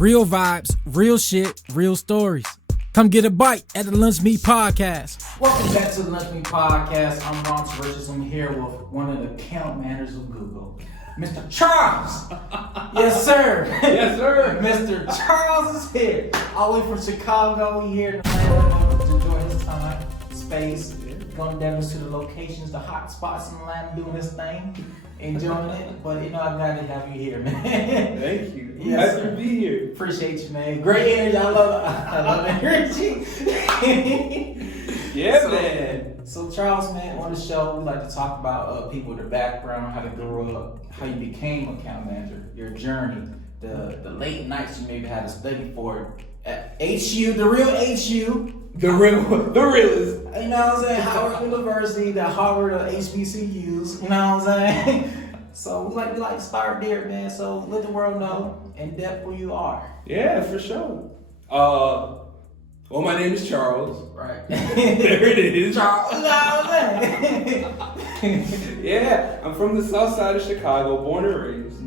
Real vibes, real shit, real stories. Come get a bite at the Lunch Meat Podcast. Welcome back to the Lunch Meat Podcast. I'm Ron Richards. I'm here with one of the account managers of Google, Mr. Charles. Yes, sir. Yes, sir. Mr. Charles is here. All the way from Chicago. He here in Atlanta to enjoy his time, space, going down to the locations, the hot spots in Atlanta, doing his thing, enjoying it. But you know, I'm glad to have you here, man. Thank you. Yes, Glad sir. to be here. Appreciate you, man. Great energy. I love energy. Yeah, man. So Charles, man, on the show, we like to talk about people, their background, how they grew up, how you became account manager, your journey, the late nights you maybe had to study for at HU, the real HU. The realest. You know what I'm saying? Howard University, the Harvard of HBCUs. You know what I'm saying? So we like to start there, man. So let the world know in depth who you are. Yeah, for sure. Well, my name is Charles. Right. There it is. Charles. You know what I'm saying? Yeah, I'm from the south side of Chicago, born and raised.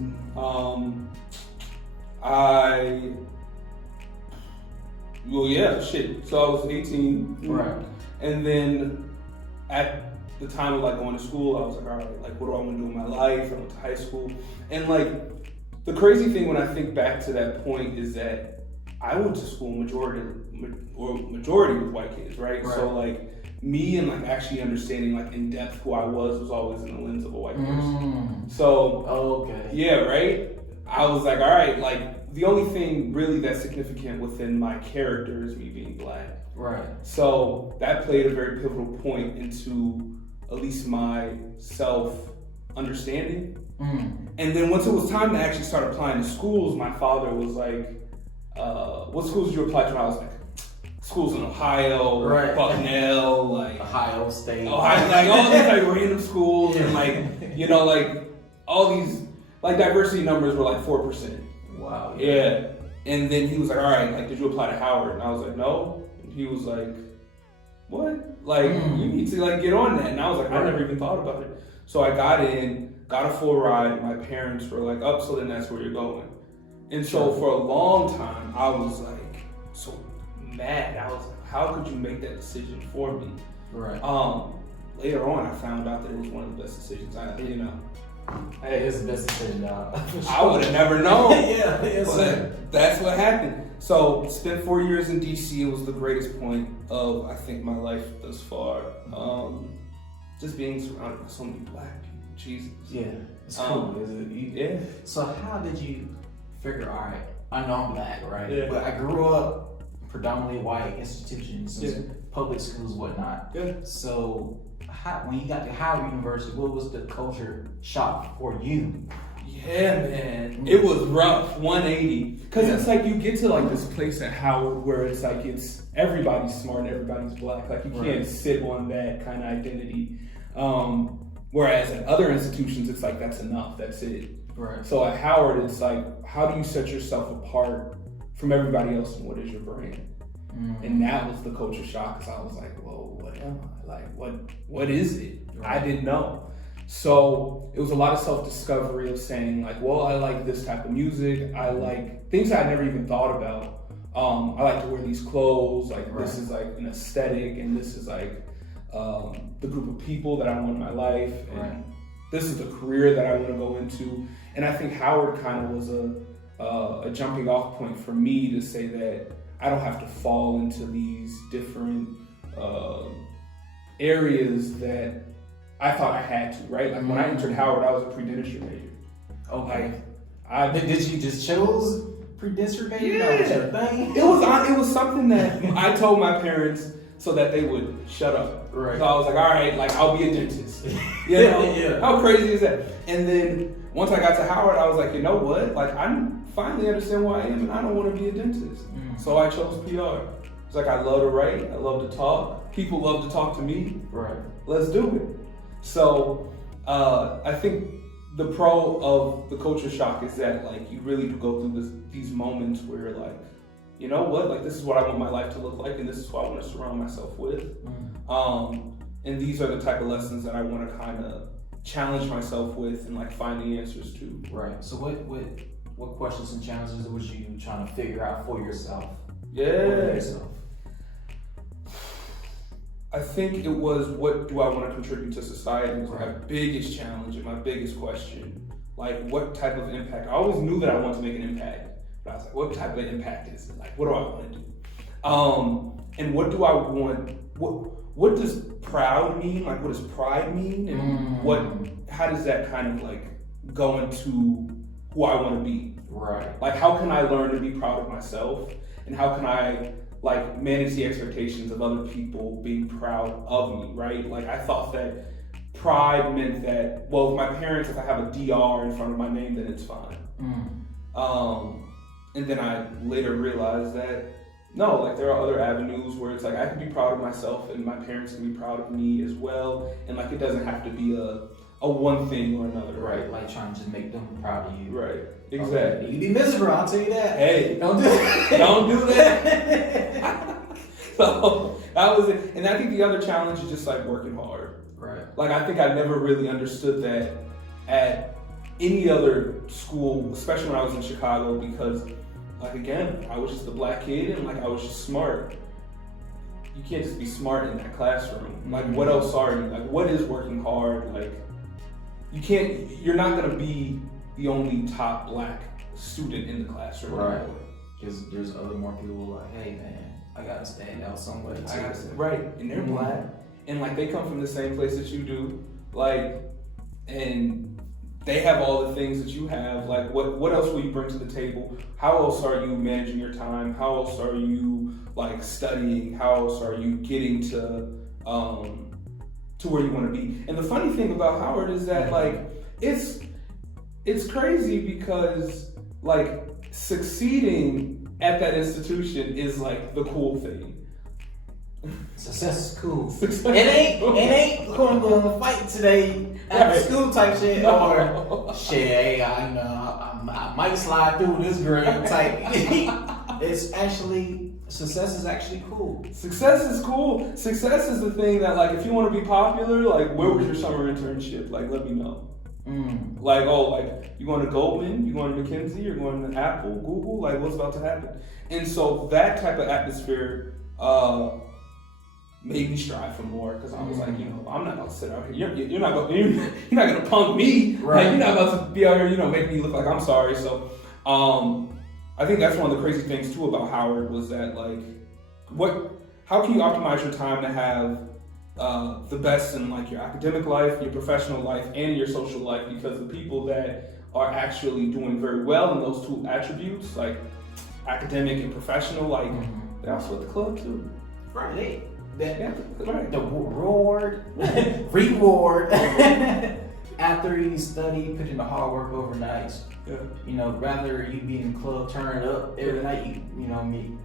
So I was 18. Right. And then at the time of like going to school, I was like, all right, like what do I want to do in my life? I went to high school. And like the crazy thing when I think back to that point is that I went to school majority with white kids, right? So like me and like actually understanding like in depth who I was always in the lens of a white person. So okay. Yeah, right? I was like, all right, like the only thing really that's significant within my character is me being black. Right. So that played a very pivotal point into at least my self-understanding. And then once it was time to actually start applying to schools, my father was like, what schools did you apply to? And I was like, schools in Ohio, right. Bucknell, like Ohio State. Ohio, like all these like random schools and like, you know, like all these, like diversity numbers were like 4%. Wow. Yeah. And then he was like, all right, like, did you apply to Howard? And I was like, no. And he was like, what? Like, you need to like get on that. And I was like, I never even thought about it. So I got in, got a full ride. My parents were like, up, so then that's where you're going. And so for a long time, I was like, so mad. I was like, how could you make that decision for me? Right. Later on, I found out that it was one of the best decisions Hey, it's the best decision, dog. I would have never known. Yeah, But that's what happened. So, spent 4 years in DC. It was the greatest point of, I think, my life thus far. Just being surrounded by so many black people. Jesus. Yeah, it's cool. Yeah. So, how did you figure, all right, I know I'm black, right? Yeah. But I grew up predominantly white institutions, public schools, whatnot. Yeah. So, when you got to Howard University, what was the culture shock for you? Yeah, man. It was rough, 180. Because it's like you get to like this place at Howard where it's like it's everybody's smart and everybody's black. Like you can't sit on that kind of identity. Whereas at other institutions, it's like that's enough, that's it. Right. So at Howard, it's like, how do you set yourself apart from everybody else and what is your brand? And that was the culture shock because I was like, whoa, what am I? Like, what is it? I didn't know. So it was a lot of self-discovery of saying like, well, I like this type of music. I like things I never even thought about. I like to wear these clothes. Like this is like an aesthetic and this is like the group of people that I want in my life. And this is the career that I want to go into. And I think Howard kind of was a jumping off point for me to say that I don't have to fall into these different areas that I thought I had to, right? Like when I entered Howard, I was a pre-dentistry major. Okay. Like, did you just choose pre-dentistry major? Yeah. That was your thing? It was something that I told my parents so that they would shut up. Right. So I was like, all right, like I'll be a dentist. You know? How crazy is that? And then once I got to Howard, I was like, you know what? Like I finally understand who I am and I don't want to be a dentist. So I chose PR. It's like I love to write, I love to talk. People love to talk to me. Right. Let's do it. So I think the pro of the culture shock is that like you really do go through these moments where like, you know what, like this is what I want my life to look like and this is what I want to surround myself with. And these are the type of lessons that I want to kind of challenge myself with and like find the answers to. Right. So what What questions and challenges was you trying to figure out for yourself? Yeah. I think it was, what do I want to contribute to society was my biggest challenge and my biggest question. Like, what type of impact? I always knew that I wanted to make an impact, but I was like, what type of impact is it? Like, what do I want to do? And what do I want? What does proud mean? Like, what does pride mean? And how does that kind of like go into who I want to be? Right. Like, how can I learn to be proud of myself? And how can I like manage the expectations of other people being proud of me, right? Like, I thought that pride meant that, well, with my parents, if I have a DR in front of my name, then it's fine. And then I later realized that, no, like there are other avenues where it's like I can be proud of myself and my parents can be proud of me as well. And like, it doesn't have to be a one thing or another, right? Like trying to just make them proud of you. Right, exactly. You'd be miserable, I'll tell you that. Hey, don't do that. Don't do that. So that was it. And I think the other challenge is just like working hard. Right. Like, I think I never really understood that at any other school, especially when I was in Chicago, because like, again, I was just a black kid and like I was just smart. You can't just be smart in that classroom. Like, what else are you? Like, what is working hard? Like, you're not gonna be the only top black student in the classroom. Right. Because there's other more people like, hey man, I gotta stand out somewhere too. Right, and they're black, and like they come from the same place that you do, like, and they have all the things that you have. Like, what else will you bring to the table? How else are you managing your time? How else are you like studying? How else are you getting to where you want to be? And the funny thing about Howard is that like it's crazy because like succeeding at that institution is like the cool thing. Success is cool. It ain't going to fight today after school type shit or shit. Hey, I might slide through this grade type. It's actually success is actually cool. Success is cool. Success is the thing that like if you want to be popular, like where was your summer internship? Like let me know. Like, oh, like you going to Goldman, you going to McKinsey, you're going to Apple, Google, like what's about to happen? And so that type of atmosphere made me strive for more because I was like, you know, I'm not about to sit out here. You're not gonna punk me. Right. Like, you're not about to be out here, you know, make me look like I'm sorry. So I think that's one of the crazy things too about Howard was that like, how can you optimize your time to have the best in like your academic life, your professional life, and your social life? Because the people that are actually doing very well in those two attributes, like academic and professional, like they also at the club too. Right. The reward after you study, put in the hard work overnight. Yeah. You know, rather you be in the club, turn up every night. You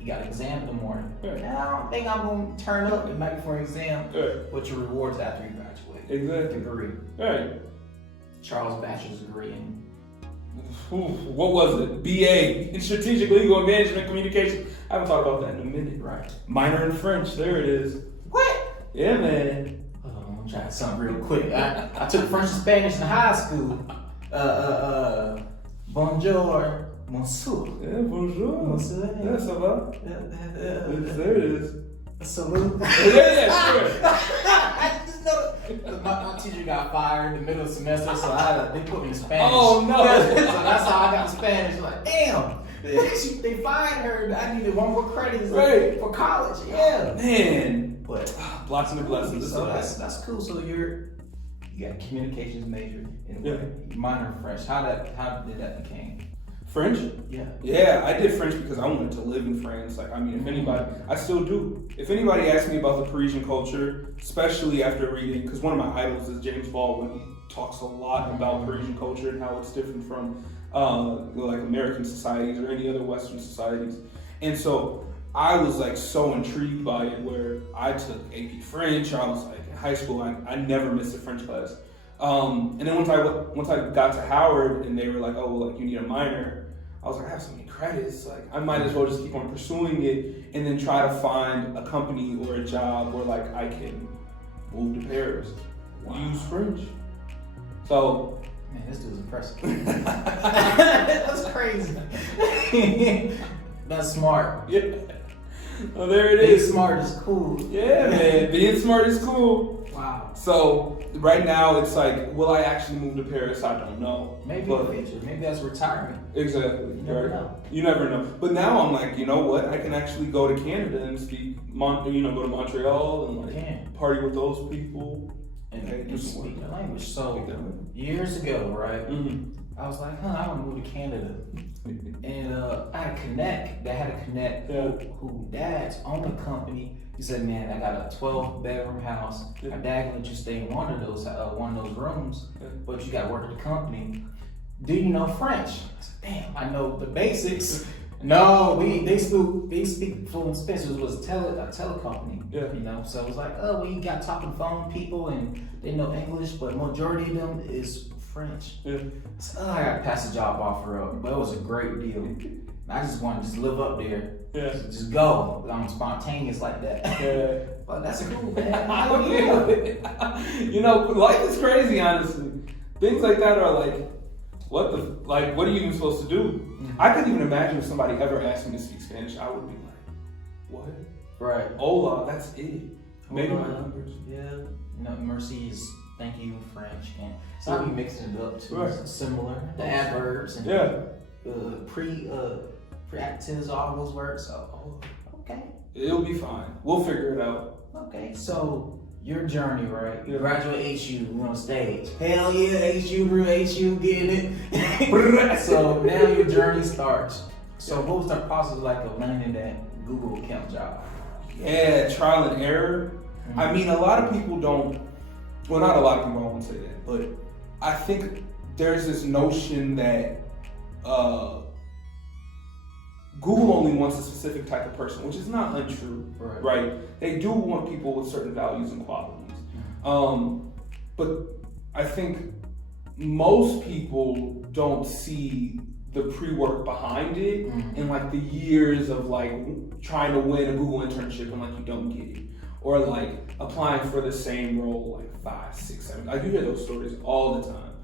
got an exam in the morning. Right. Now, I don't think I'm gonna turn up the night before an exam. Right. But your rewards after you graduate. Exactly. Degree. Right. Charles' bachelor's degree in. What was it? BA in Strategic Legal and Management Communication. I haven't thought about that in a minute. Right. Minor in French. There it is. What? Yeah, man. I'm trying something real quick. I took French and Spanish in high school. Bonjour, monsieur. Yeah, bonjour. Monsieur. Yeah, ça va? There it is. Salute. Yeah, sure. I just know my teacher got fired in the middle of the semester, so they put me in Spanish. Oh, no. So that's how I got Spanish. Like, damn. They fired her. I needed one more credit for college. Yeah. Man. But blessings and blessings. So that's cool. So you got communications major and minor in French. How did that become? French? Yeah. Yeah, I did French because I wanted to live in France. Like, I mean, if anybody, I still do. If anybody asks me about the Parisian culture, especially after reading, because one of my idols is James Baldwin. He talks a lot about Parisian culture and how it's different from like American societies or any other Western societies. And so I was like so intrigued by it where I took AP French. I was like in high school, I never missed a French class. And then once I got to Howard and they were like, oh, well, like you need a minor, I was like, I have so many credits, like I might as well just keep on pursuing it and then try to find a company or a job where like I can move to Paris, use French. So Man, this dude's impressive. That's crazy. That's smart. Yeah. Well, there it Being is. smart is cool. Yeah, man. Being smart is cool. Wow. So right now it's like, will I actually move to Paris? I don't know. Maybe in the future. Maybe that's retirement. Exactly. You never know. You never know. But now I'm like, you know what? I can actually go to Canada and speak, go to Montreal and like party with those people and speak the language. So years ago, right? Mm-hmm. I was like, I want to move to Canada. And I had a connect who dad's owned a company. He said, man, I got a 12-bedroom house. My dad can let you stay in one of those rooms, but you got to work at the company. Do you know French? I said, damn, I know the basics. No, they speak fluent Spanish. It was a tele company, you know. So it was like, we got talking phone people and they know English, but majority of them is French. Yeah. So I got to pass the job offer up, but it was a great deal. I just want to live up there. Yeah. Just go. I'm spontaneous like that. Yeah. But that's cool, man. You know, life is crazy, honestly. Things like that are like, what are you even supposed to do? Mm-hmm. I couldn't even imagine if somebody ever asked me to speak Spanish. I would be like, what? Right. Hola, that's it. Maybe my numbers. Yeah. No, merci is thank you in French. And so I'll be mixing it up too. Right. Similar. The adverbs and pre-actives, all those words. So, okay. It'll be fine. We'll figure it out. Okay, so your journey, right? You graduate HU, you on stage. Hell yeah, HU, getting it. So now your journey starts. So what was the process like of landing that Google account job? Yeah, trial and error. Mm-hmm. I mean, a lot of people don't, well, not a lot of people, I won't say that, but I think there's this notion that Google only wants a specific type of person, which is not untrue, right? They do want people with certain values and qualities. But I think most people don't see the pre-work behind it and like the years of like trying to win a Google internship and like you don't get it. Or like applying for the same role like 5, 6, 7. Like you hear those stories all the time.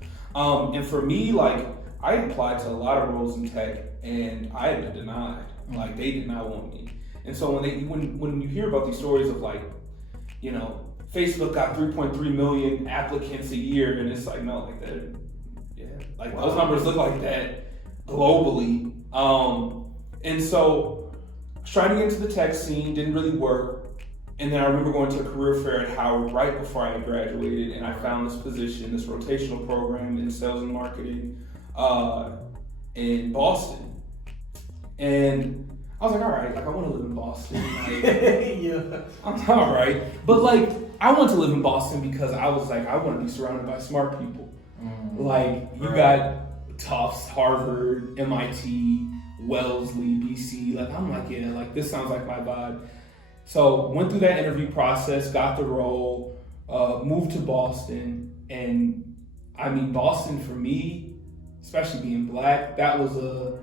And for me, like I applied to a lot of roles in tech and I had been denied. Like they did not want me. And so when you hear about these stories of like, you know, Facebook got 3.3 million applicants a year, and it's like no, like that, like those numbers look like that globally. And so I was trying to get into the tech scene, didn't really work. And then I remember going to a career fair at Howard right before I had graduated, and I found this position, this rotational program in sales and marketing in Boston. And I was like, all right, like I want to live in Boston. Like, I'm all right. But like, I want to live in Boston because I was like, I want to be surrounded by smart people. Like, you got Tufts, Harvard, MIT, Wellesley, BC. Like, I'm like, yeah, like this sounds like my vibe. So went through that interview process, got the role, moved to Boston. And I mean, Boston for me, especially being black, that was a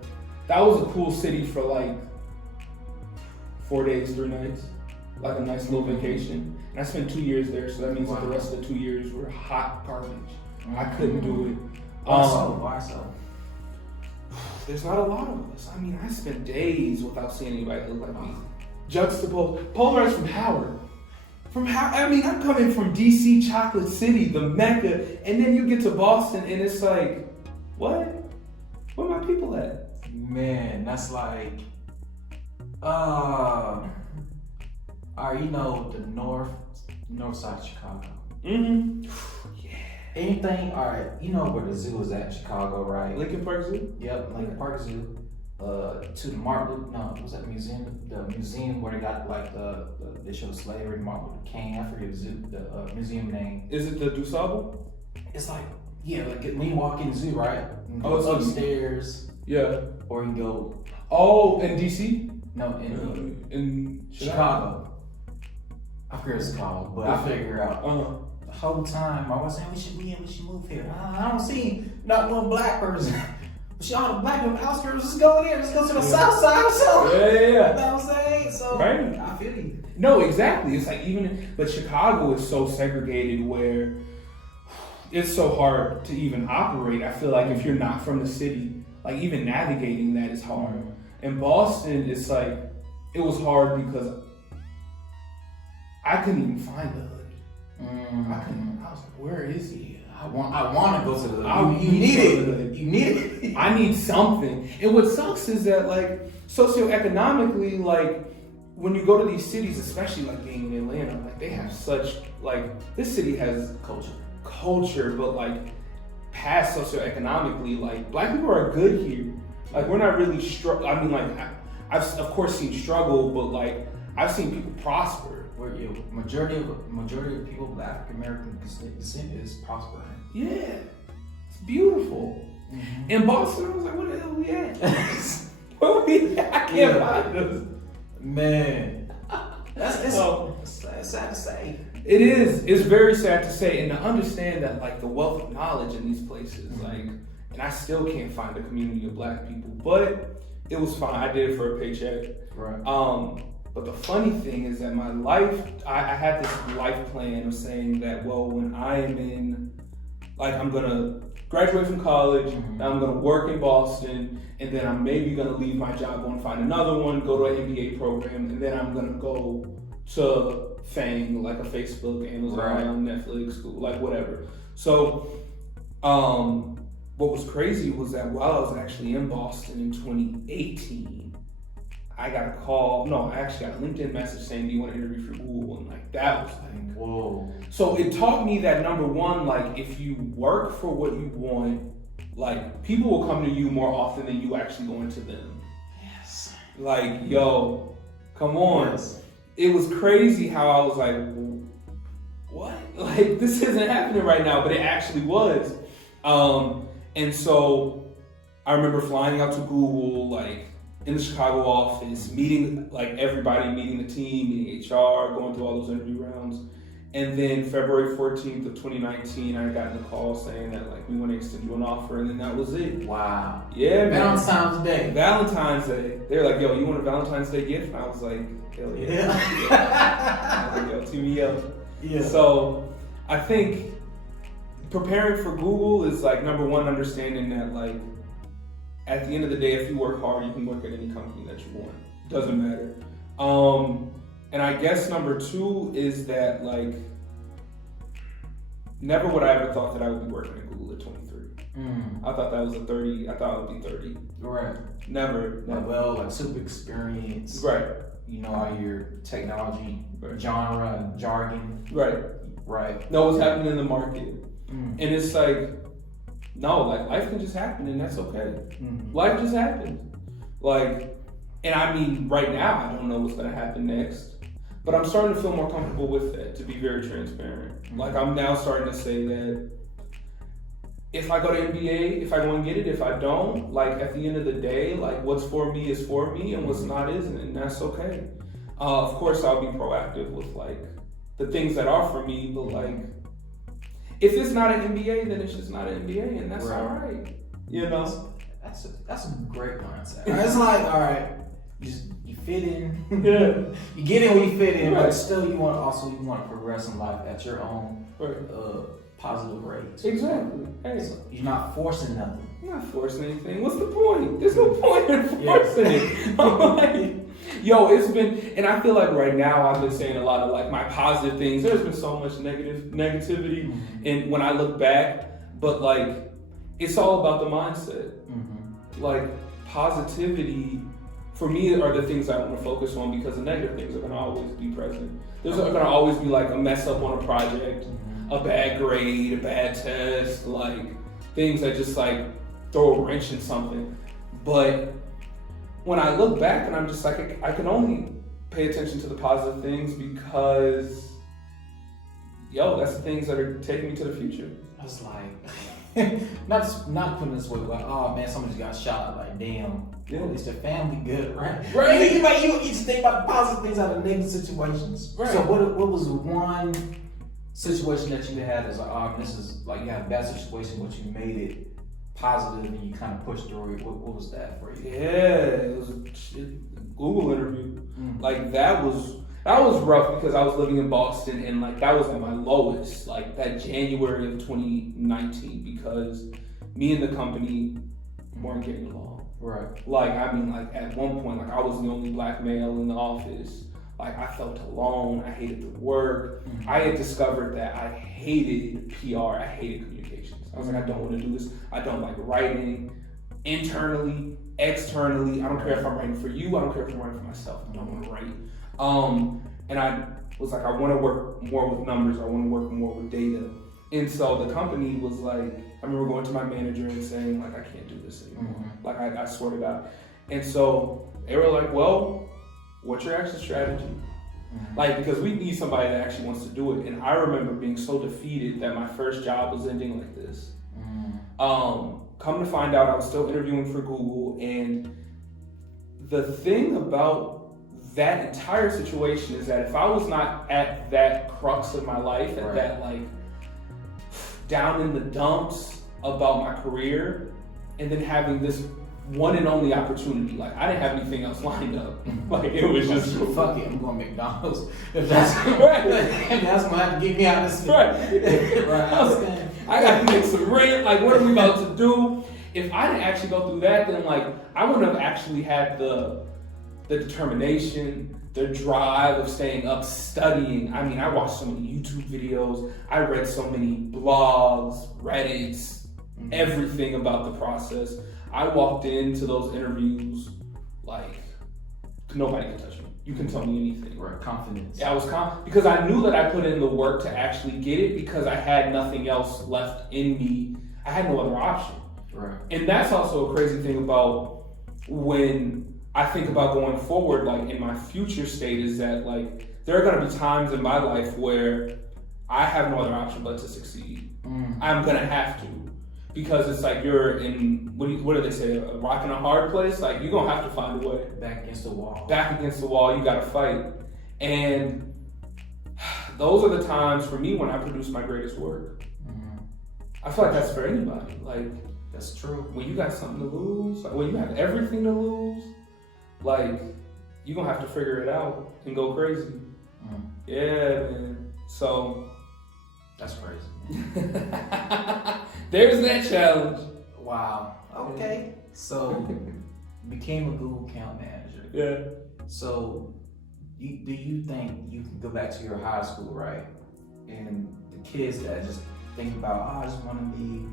cool city for like 4 days, 3 nights, like a nice little vacation. And I spent 2 years there, so that means that the rest of the 2 years were hot garbage. I couldn't do it. Why so? There's not a lot of us. I mean, I spent days without seeing anybody that looked like me. Juxtaposed, polarized from Howard. I mean, I'm coming from DC, Chocolate City, the Mecca, and then you get to Boston and it's like, what? Where my people at? Man, that's like, you know, the north side of Chicago. Mm-hmm. Yeah. Anything, all right, you know where the zoo is at in Chicago, right? Lincoln Park Zoo? Yep, Lincoln Park Zoo. To the Martin, no, was that museum? The museum where they got like they show slavery, Martin Luther King. I forget the museum name. Is it the DuSable? It's like, yeah, like when you walk in the zoo, right? It's upstairs. Yeah. Or you go. Oh, in DC? No, in Chicago. I forget what it's called, but I figure it out. The whole time I was saying we should move here. I don't see not one black person. All the black people outskirts, let's go there. Let's go to the south side or something. Yeah. You know what I'm saying? So right. I feel you. No, exactly. It's like but Chicago is so segregated where it's so hard to even operate. I feel like if you're not from the city, like even navigating that is hard. In Boston, it's like, it was hard because I couldn't even find the hood. I was like, where is he? I want to go to the hood. You need it. You need it. I need something. And what sucks is that, like, socioeconomically, like, when you go to these cities, especially like being in Atlanta, like they have such, like, this city has culture, but like past socioeconomically, like Black people are good here. Like we're not really I mean, like I've of course seen struggle, but like I've seen people prosper. Where majority of people of African American descent is prospering. Yeah, it's beautiful. In Boston, I was like, where the hell we at? Where we at? I can't find us. Man, it's sad to say. It is. It's very sad to say, and to understand that, like, the wealth of knowledge in these places, like, and I still can't find a community of Black people, but it was fine. I did it for a paycheck. Right. But the funny thing is that my life, I had this life plan of saying that, well, when I am in, like, I'm gonna graduate from college, and I'm gonna work in Boston, and then I'm maybe gonna leave my job, go and find another one, go to an MBA program, and then I'm gonna go to FANG, like a Facebook, Amazon, Netflix, Google, like whatever. So, what was crazy was that while I was actually in Boston in 2018, I got a call. No, I actually got a LinkedIn message saying, "Do you want to interview for Google?" And like that was like, whoa. So it taught me that, number one, like if you work for what you want, like people will come to you more often than you actually going to them. Yes. Like, yo, come on. Yes. It was crazy how I was like, what? Like this isn't happening right now, but it actually was. And so I remember flying out to Google, like in the Chicago office, meeting like everybody, meeting the team, meeting HR, going through all those interview rounds. And then February 14th of 2019, I got the call saying that like we want to extend you an offer, and then that was it. Wow. Yeah, man. Valentine's Day. They were like, yo, you want a Valentine's Day gift? And I was like, hell yeah. I was like, yo, tee me up. Yeah. So I think preparing for Google is like, number one, understanding that like at the end of the day, if you work hard, you can work at any company that you want. Doesn't matter. And I guess number two is that like, never would I ever thought that I would be working at Google at 23. I thought that was a 30, I thought it would be 30. Right. Never. Like super experience. Right. You know all your technology, genre, and jargon. Right. Know what's happening in the market. And it's like, no, like life can just happen and that's okay. Life just happens. Like, and I mean, right now, I don't know what's gonna happen next. But I'm starting to feel more comfortable with that, to be very transparent. Like I'm now starting to say that if I go to MBA, if I go and get it, if I don't, like at the end of the day, like what's for me is for me and what's not isn't, and that's okay. Of course, I'll be proactive with like the things that are for me, but like if it's not an MBA, then it's just not an MBA, and that's all right. You know, that's a great mindset. It's like, all right, you fit in. Yeah. You get in where you fit in, but still you want to progress in life at your own positive rate. Exactly. Hey, so you're not forcing nothing. I'm not forcing anything. What's the point? There's no point in forcing it. I'm like, yo, it's been, and I feel like right now I've been saying a lot of like my positive things. There's been so much negativity, and when I look back, but like it's all about the mindset. Like positivity for me are the things I want to focus on, because the negative things are going to always be present. There's going to always be like a mess up on a project, a bad grade, a bad test, like things that just like throw a wrench in something. But when I look back and I'm just like, I can only pay attention to the positive things because, yo, that's the things that are taking me to the future. I was like, not putting this way, like, oh man, somebody just got shot. Like, damn, at least their family good, right? Right. You just think about the positive things out of negative situations. Right. So what was one situation that you had as like, oh, this is like you had a bad situation, but you made it positive and you kind of pushed through it? What was that for you? Yeah, it was a Google interview. Like that was, That was rough because I was living in Boston and like that was at my lowest, like that January of 2019, because me and the company weren't getting along. Right. Like, I mean, like at one point, like I was the only black male in the office. Like I felt alone. I hated the work. I had discovered that I hated PR. I hated communications. I was like, I don't want to do this. I don't like writing internally, externally. I don't care if I'm writing for you. I don't care if I'm writing for myself. I don't want to write. And I was like, I want to work more with numbers. I want to work more with data. And so the company was like, I remember going to my manager and saying like, I can't do this anymore. Like I swear to God. And so they were like, well, what's your exit strategy? Like, because we need somebody that actually wants to do it. And I remember being so defeated that my first job was ending like this. Come to find out, I was still interviewing for Google. And the thing about that entire situation is that if I was not at that crux of my life, at that like down in the dumps about my career, and then having this one and only opportunity, like I didn't have anything else lined up. Like it was just fuck it, I'm going to McDonald's. If that's right, if that's gonna have to get me out of this. Right. I got to make some rent. Like, what are we about to do? If I didn't actually go through that, then like I wouldn't have actually had the determination, the drive of staying up studying. I mean, I watched so many YouTube videos. I read so many blogs, Reddits, everything about the process. I walked into those interviews like nobody can touch me. You can tell me anything. Right, confidence. Yeah, I was confident because I knew that I put in the work to actually get it because I had nothing else left in me. I had no other option. Right. And that's also a crazy thing about when I think about going forward, like in my future state, is that like there are gonna be times in my life where I have no other option but to succeed. I'm gonna have to. Because it's like you're in, what do they say, a rock and a hard place? Like you're gonna have to find a way. Back against the wall. Back against the wall, you gotta fight. And those are the times for me when I produce my greatest work. I feel like that's for anybody. Like, that's true. When you got something to lose, like when you have everything to lose, like you're gonna have to figure it out and go crazy. Yeah, man. So that's crazy. There's that challenge. Wow. Okay. So became a Google account manager. Yeah. So do you think you can go back to your high school, right? And the kids that just think about, I just want to be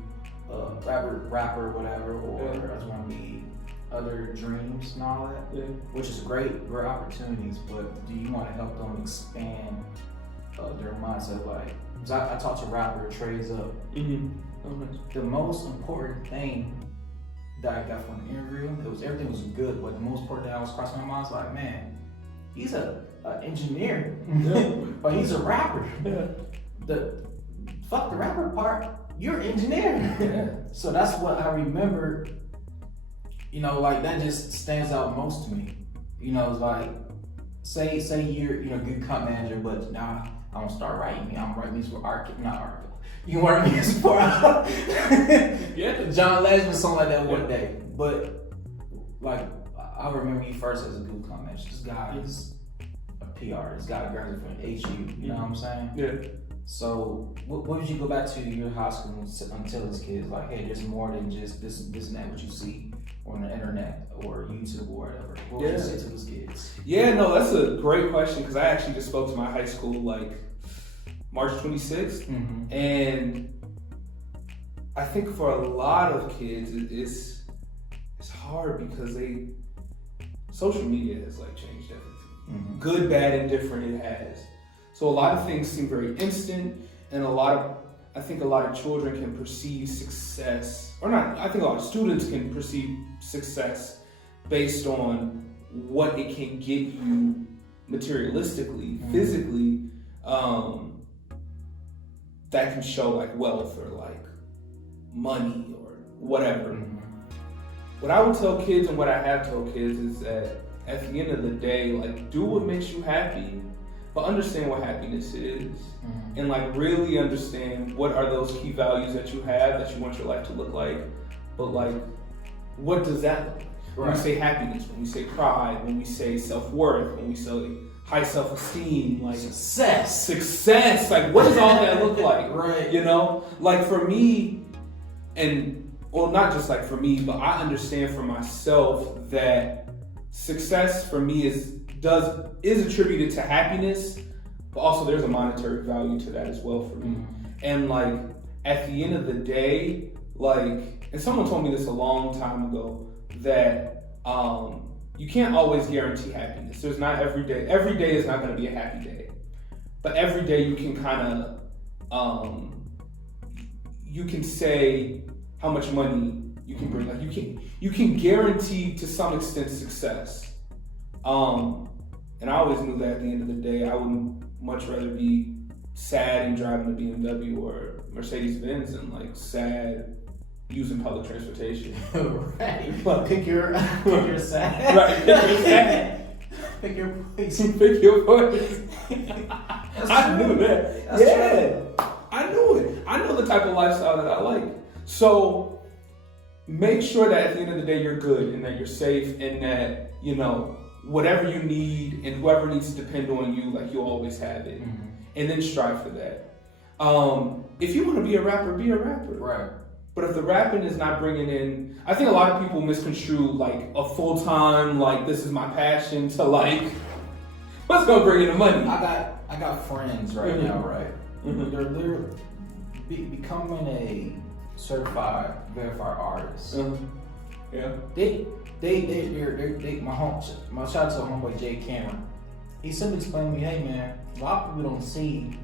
a rapper, whatever, or I just want to be other dreams and all that, which is great opportunities, but do you want to help them expand their mindset? Like, I talked to a rapper, Trey's Up. The most important thing that I got from the interview, everything was good, but the most important thing that was crossing my mind was like, man, he's an engineer, but he's a rapper. Fuck the rapper part, you're an engineer. So that's what I remember. You know, like that just stands out most to me. You know, it's like, say you're good account manager, but now I don't start writing. I'm writing music for not art. You want to be for John Legend, something like that one day. But like, I remember you first as a good account manager. This guy is a PR. This guy graduated from HU. You know what I'm saying? Yeah. So, what would you go back to your high school and tell these kids, like, hey, there's more than just this and that what you see on the internet or YouTube or whatever? What would you say to those kids? Yeah, no, that's a great question because I actually just spoke to my high school like March 26th, and I think for a lot of kids it's hard because social media has like changed everything. Good, bad, and different it has. So a lot of things seem very instant, and I think a lot of children can perceive success, or not, I think a lot of students can perceive success based on what it can get you materialistically, physically, that can show like wealth or like money or whatever. What I would tell kids and what I have told kids is that at the end of the day, like do what makes you happy, but understand what happiness is, and like really understand what are those key values that you have that you want your life to look like, but like what does that look like? When we say happiness, when we say pride, when we say self-worth, when we say high self-esteem, like success. Like, what does all that look like? Right. You know, like for me, not just like for me, but I understand for myself that success for me is attributed to happiness, but also there's a monetary value to that as well for me. And like at the end of the day, like, and someone told me this a long time ago, that you can't always guarantee happiness. There's not every day is not going to be a happy day, but every day you can kind of you can say how much money you can bring. Like you can guarantee to some extent success. And I always knew that at the end of the day, I would much rather be sad and driving a BMW or Mercedes-Benz than like sad using public transportation. Right. But pick your side. Right. Pick your side. Pick your voice. Pick your voice. I knew that. That's true. I knew it. I know the type of lifestyle that I like. So make sure that at the end of the day you're good and that you're safe and that, you know, whatever you need and whoever needs to depend on you, like you'll always have it. And then strive for that. If you want to be a rapper, be a rapper. Right. But if the rapping is not bringing in, I think a lot of people misconstrue like a full-time, like this is my passion, to like, what's gonna bring in the money? I got friends right now, right? They're literally becoming a certified, verified artist. Yeah. They're my shout out to homeboy Jay Cameron. He simply explained to me, hey man, a lot of people don't see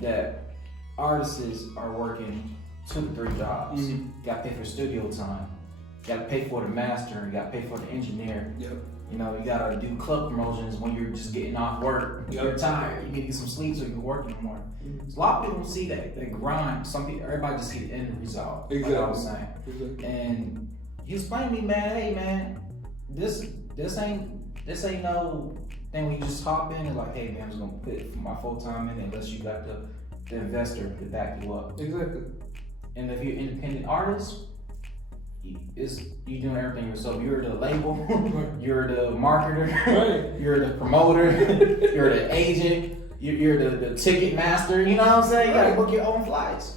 that artists are working 2 to 3 jobs. You gotta pay for studio time. You gotta pay for the master. You gotta pay for the engineer. Yep. You know, you gotta do club promotions when you're just getting off work. You're tired. You need to get some sleep so you can work in the morning. So a lot of people don't see that grind. Everybody just see the end result. Exactly. Like I was saying. Exactly. And he explained to me, man, hey man, this ain't no thing where you just hop in and like, hey man, I'm just gonna put my full time in unless you got the investor to back you up. Exactly. And if you're an independent artist, you doing everything yourself. You're the label, you're the marketer, Right. You're the promoter, you're the agent, you're the ticket master. You know what I'm saying? You gotta book your own flights.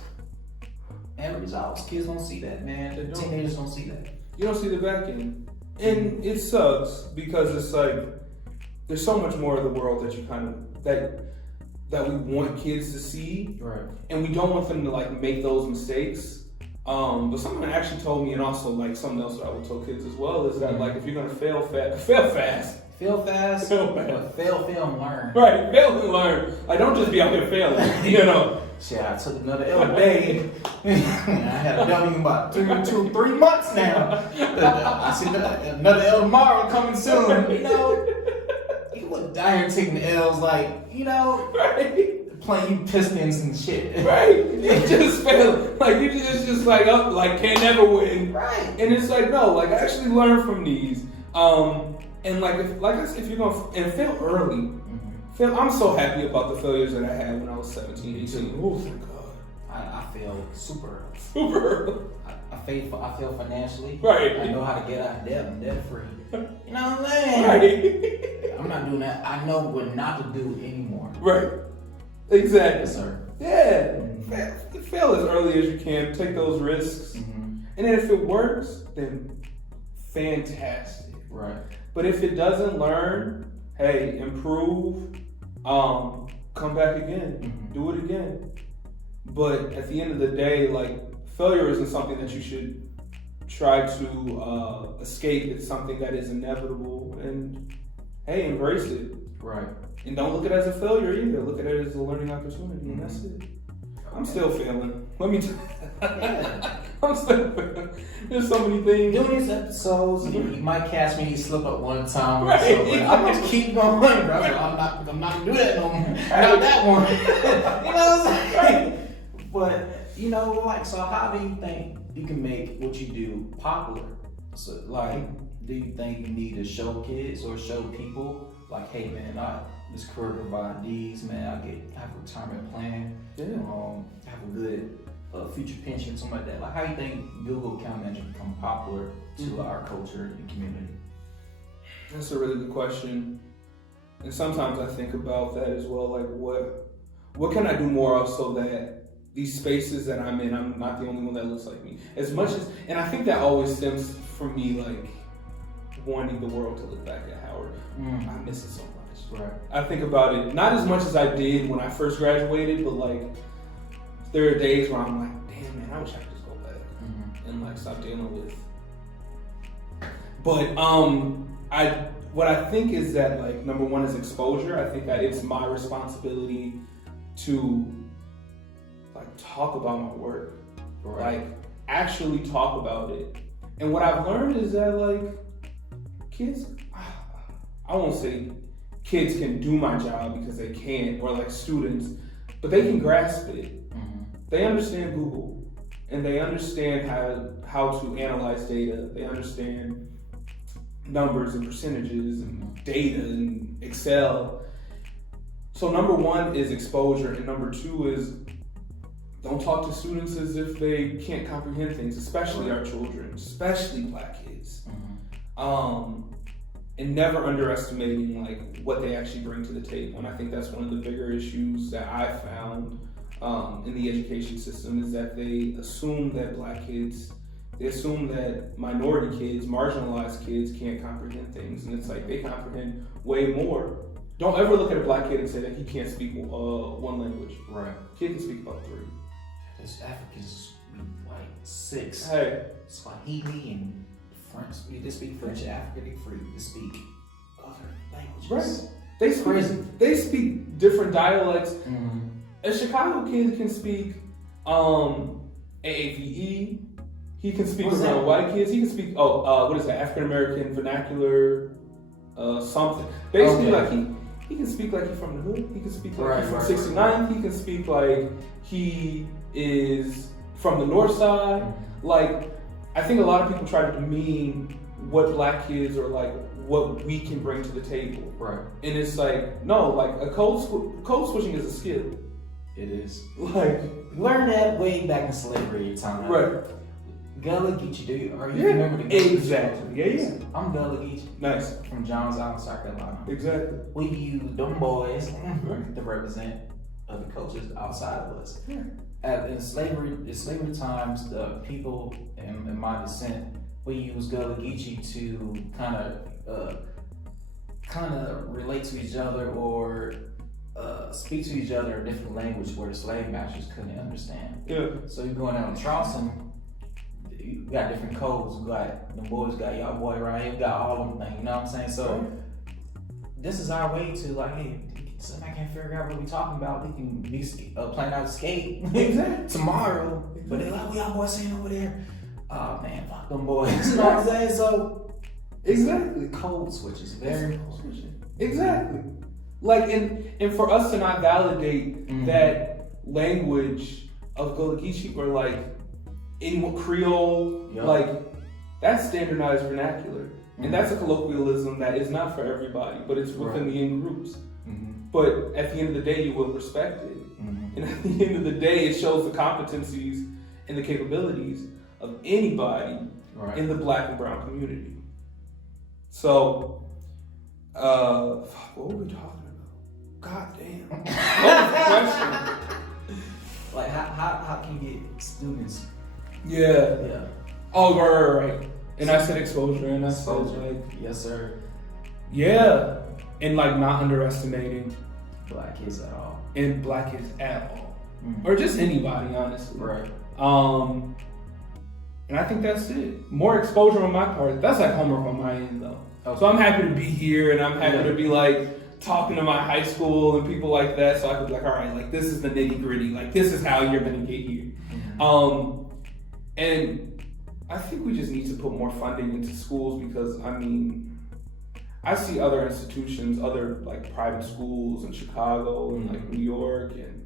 End results. Kids don't see that, man. The teenagers don't see that. You don't see the back end. And it sucks because it's like there's so much more of the world that you kind of that we want kids to see. Right. And we don't want them to like make those mistakes. But someone actually told me, and also like something else that I would tell kids as well, is that like if you're gonna fail fast. Fail fast, but fail and learn. Right, fail and learn. Like don't just be out here failing, you know. Shit, I took another L today. I had a W in about 3 months now. I see another L tomorrow coming soon. You know, you look down here taking the L's like, you know, Right. playing you Pistons and shit. Right. You just fail. Like you just like up, like can't never win. Right. And it's like no, like actually learn from these. And like if you're gonna and fail early. I'm so happy about the failures that I had when I was 17, 18. Oh my God. I feel super early. Super early. I feel financially. Right. I know how to get out of debt. I'm debt free. You know what I'm saying? Right. I'm not doing that. I know what not to do anymore. Right. Exactly. Yes, sir. Yeah. Fail as early as you can. Take those risks. And then if it works, then fantastic. Right. But if it doesn't, learn. Hey, improve. Come back again. Do it again. But at the end of the day, like failure isn't something that you should try to escape. It's something that is inevitable, and hey, embrace it. Right. And don't look at it as a failure either. Look at it as a learning opportunity, and that's it. I'm still failing. Let me tell you. I'm still failing. There's so many things. Doing these episodes, you might catch me slip up one time or Right. so, but I'm gonna keep going, bro. I'm not gonna do that no more. Not that one. You know what I'm saying? But you know, like, so how do you think you can make what you do popular? So, like, do you think you need to show kids or show people, like, hey man, this career provide these, man. I have a retirement plan. Yeah. Have a good future pension, something like that. Like, how do you think Google Account Manager become popular to our culture and community? That's a really good question. And sometimes I think about that as well, like what can I do more of so that these spaces that I'm in, I'm not the only one that looks like me. As much as, and I think that always stems from me like wanting the world to look back at Howard. I miss it so much. Right. I think about it, not as much as I did when I first graduated, but like there are days where I'm like, damn man, I wish I could just go back and like stop dealing with. But what I think is that like number one is exposure. I think that it's my responsibility to like talk about my work, like actually talk about it. And what I've learned is that like kids, I won't say kids can do my job because they can't, or like students, but they can grasp it. They understand Google and they understand how to analyze data. They understand numbers and percentages and data and Excel. So number one is exposure, and number two is don't talk to students as if they can't comprehend things, especially our children, especially Black kids. And never underestimating like what they actually bring to the table. And I think that's one of the bigger issues that I found in the education system is that they assume that Black kids, they assume that minority kids, marginalized kids can't comprehend things. And it's like they comprehend way more. Don't ever look at a Black kid and say that he can't speak one language. Right. Kid can speak about 3. There's Africans like 6. Hey. Swahili and French. They speak French. Africa, they speak other languages. Right. They speak different dialects. A Chicago kid can speak AAVE. He can speak around white kids. He can speak what is that? African American vernacular, something. Basically, like he can speak like he's from the hood. He can speak like he's from 69th. He can speak like he is from the north side. Like I think a lot of people try to demean what Black kids or like what we can bring to the table. Right. And it's like no, like a code switching is a skill. It is. Like learn that way back in slavery time. Right. Gullah Geechee, do you remember the Gullah Geechee? Exactly. Yeah. I'm Gullah Geechee. Nice. From Johns Island, South Carolina. Exactly. We use them boys to represent other cultures outside of us. Yeah. In slavery times, the people in my descent, we use Gullah Geechee to kind of relate to each other or speak to each other in a different language where the slave masters couldn't understand. Yeah. So you're going out in Charleston, you got different codes. You got the boys, got y'all boy right here, you got all them things. You know what I'm saying? So this is our way to like, hey, somebody can't figure out what we talking about. We can be playing out skate tomorrow. But they're like, what y'all boys saying over there? Oh man, fuck them boys. You know what I'm saying? So exactly, code switches very important. Exactly. Like and for us to not validate that language of Gullah Geechee or like in Creole, like that's standardized vernacular. And that's a colloquialism that is not for everybody, but it's within the in groups. But at the end of the day, you will respect it. And at the end of the day, it shows the competencies and the capabilities of anybody in the Black and brown community. So, what were we talking about? God damn. What was the question? Like, how can you get students? Yeah. Oh, right. And I said exposure, and I said like, yes, sir. Yeah, and like not underestimating Black kids at all. And Black kids at all, or just anybody, honestly. Right. And I think that's it. More exposure on my part. That's like homework on my end, though. Okay. So I'm happy to be here, and I'm happy to be like talking to my high school and people like that. So I could be like, all right, like this is the nitty gritty. Like this is how you're gonna get here. And I think we just need to put more funding into schools because I mean, I see other institutions, other like private schools in Chicago and like New York, and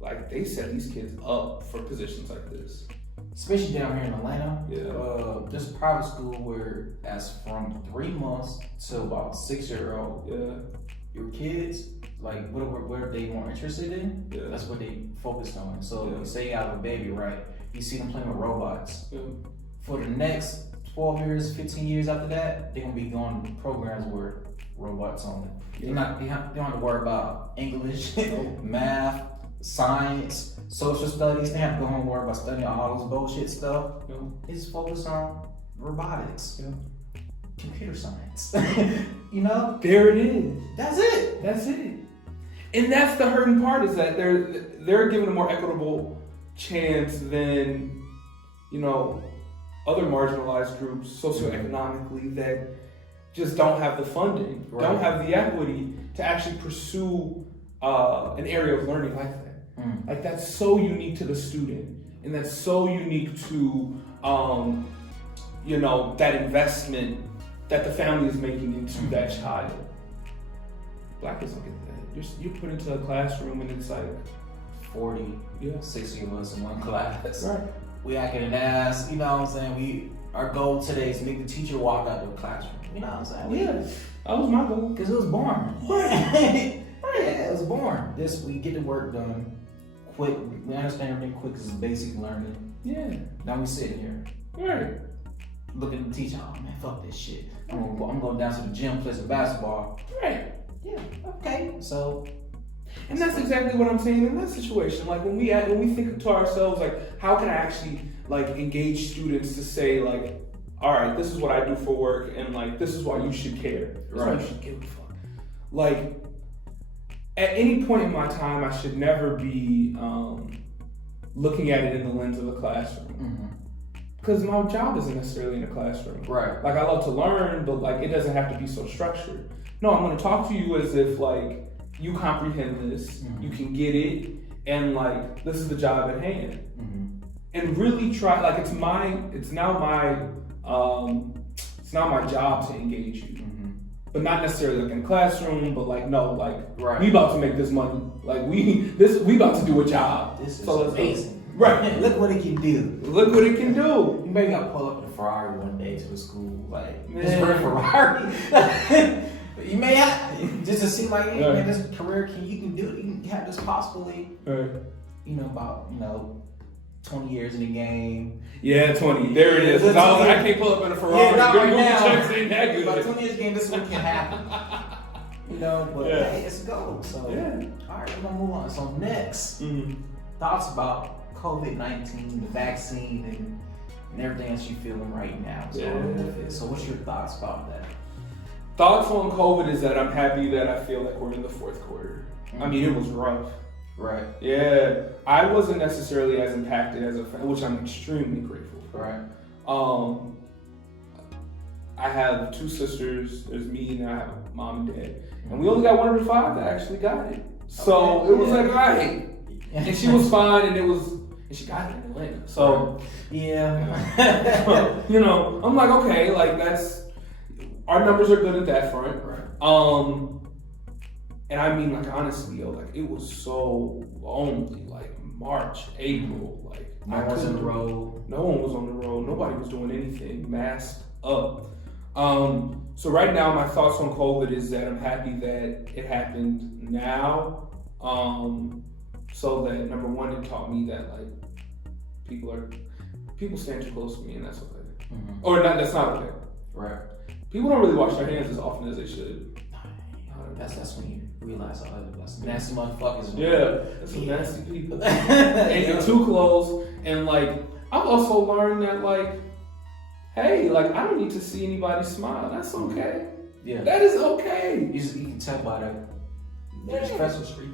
like they set these kids up for positions like this. Especially down here in Atlanta. Yeah. There's a private school where as from 3 months to about 6-year-old, your kids, like whatever they more interested in, that's what they focused on. So say you have a baby, right? You see them playing with robots. For the next 12 years, 15 years after that, they're gonna be going to programs where robots only. You don't have to worry about English, math, science, social studies. They have to go home and worry about studying all those bullshit stuff. They just focus on robotics, computer science. There it is. That's it. That's it. And that's the hurting part, is that they're given a more equitable chance than, other marginalized groups socioeconomically that just don't have the funding, don't have the equity to actually pursue an area of learning like that. Like, that's so unique to the student, and that's so unique to that investment that the family is making into that child. Black kids don't get that. You're put into a classroom and it's like 40, 60 of us in one class. Right. We acting an ass, you know what I'm saying? Our goal today is to make the teacher walk out of the classroom. You know what I'm saying? Yeah, that was my goal. Because it was boring. Yeah, it was boring. We get the work done quick. We understand everything quick because it's basic learning. Yeah. Now we sitting here. Right. Looking at the teacher, oh man, fuck this shit. I'm going down to the gym, play some basketball. Right. Yeah, okay. So, and that's exactly what I'm saying in that situation. Like, when we think to ourselves, like, how can I actually engage students to say, like, all right, this is what I do for work, and like, this is why you should care. This is why you should give a fuck. Like, at any point in my time, I should never be looking at it in the lens of a classroom. Because my job isn't necessarily in a classroom. Right. Like, I love to learn, but like, it doesn't have to be so structured. No, I'm going to talk to you as if like you comprehend this, you can get it, and like, this is the job at hand. And really try, like, it's now my job to engage you. But not necessarily like in a classroom, but like, no, like, we about to make this money. Like, we about to do a job. This is amazing. Right. Look what it can do. Look what it can do. You maybe gotta pull up in a Ferrari one day to the school. Like, Man. this for Ferrari. You may have, just to see like, hey, man, this career, you can do it. You can have this possibly, about, 20 years in the game. Yeah, 20. There it is. I can't pull up in a Ferrari. Yeah, not right now. Checks ain't that good. About 20 years in the game, this is what can happen. But hey, let's go. So, all right, we're gonna move on. So next, thoughts about COVID-19, the vaccine, and everything that you're feeling right now. So what's your thoughts about that? Thoughts on COVID is that I'm happy that I feel like we're in the fourth quarter. I mean, it was rough. Right. Yeah. I wasn't necessarily as impacted as a fan, which I'm extremely grateful for. Right. I have two sisters. There's me, and I have a mom and dad. And we only got one of the five that actually got it. So it was like, all right. And she was fine, and she got it in Atlanta. So, I'm like, okay, like, our numbers are good at that front. Right. And I mean, like, honestly, like, it was so lonely, like, March, April, like, no one was on the road. No one was on the road. Nobody was doing anything. Masked up. So right now, my thoughts on COVID is that I'm happy that it happened now. So that, number one, it taught me that, like, people stand too close to me, and that's okay. Or that's not okay. Right. People don't really wash their hands as often as they should. That's when you realize all that's nasty motherfuckers. Yeah, that's some nasty people. And you're too close. And like, I've also learned that, like, hey, like, I don't need to see anybody smile. That's okay. Yeah. That is okay. You can tell by that. There's special street,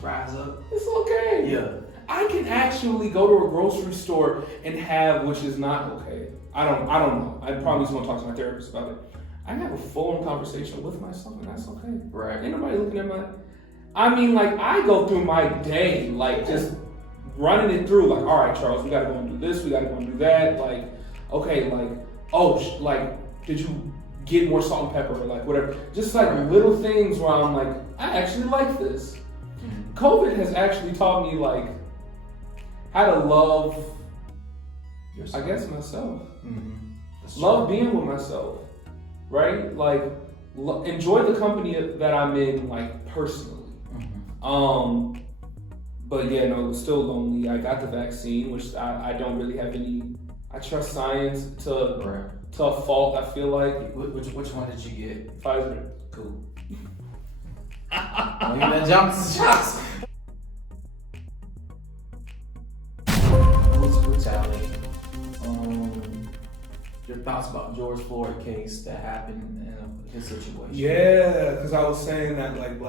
rise up. It's okay. Yeah. I can actually go to a grocery store and have, which is not okay. I don't know. I probably just want to talk to my therapist about it. I can have a full-on conversation with myself, and that's okay. Right. Ain't nobody looking at I mean, like, I go through my day, like, just running it through, like, all right, Charles, we gotta go and do this, we gotta go and do that, like, okay, like, did you get more salt and pepper, or like, whatever. Just, like, little things where I'm like, I actually like this. COVID has actually taught me, like, how to love, yourself. I guess, myself. Love being with myself. Right? Like, enjoy the company that I'm in, like, personally. But yeah, no, it was still lonely. I got the vaccine, which I don't really have any. I trust science to a fault. I feel like. Which one did you get? Pfizer. Cool. Well, you done jumped the shots. Brutality. Your thoughts about George Floyd case that happened in his situation? Yeah, because I was saying that like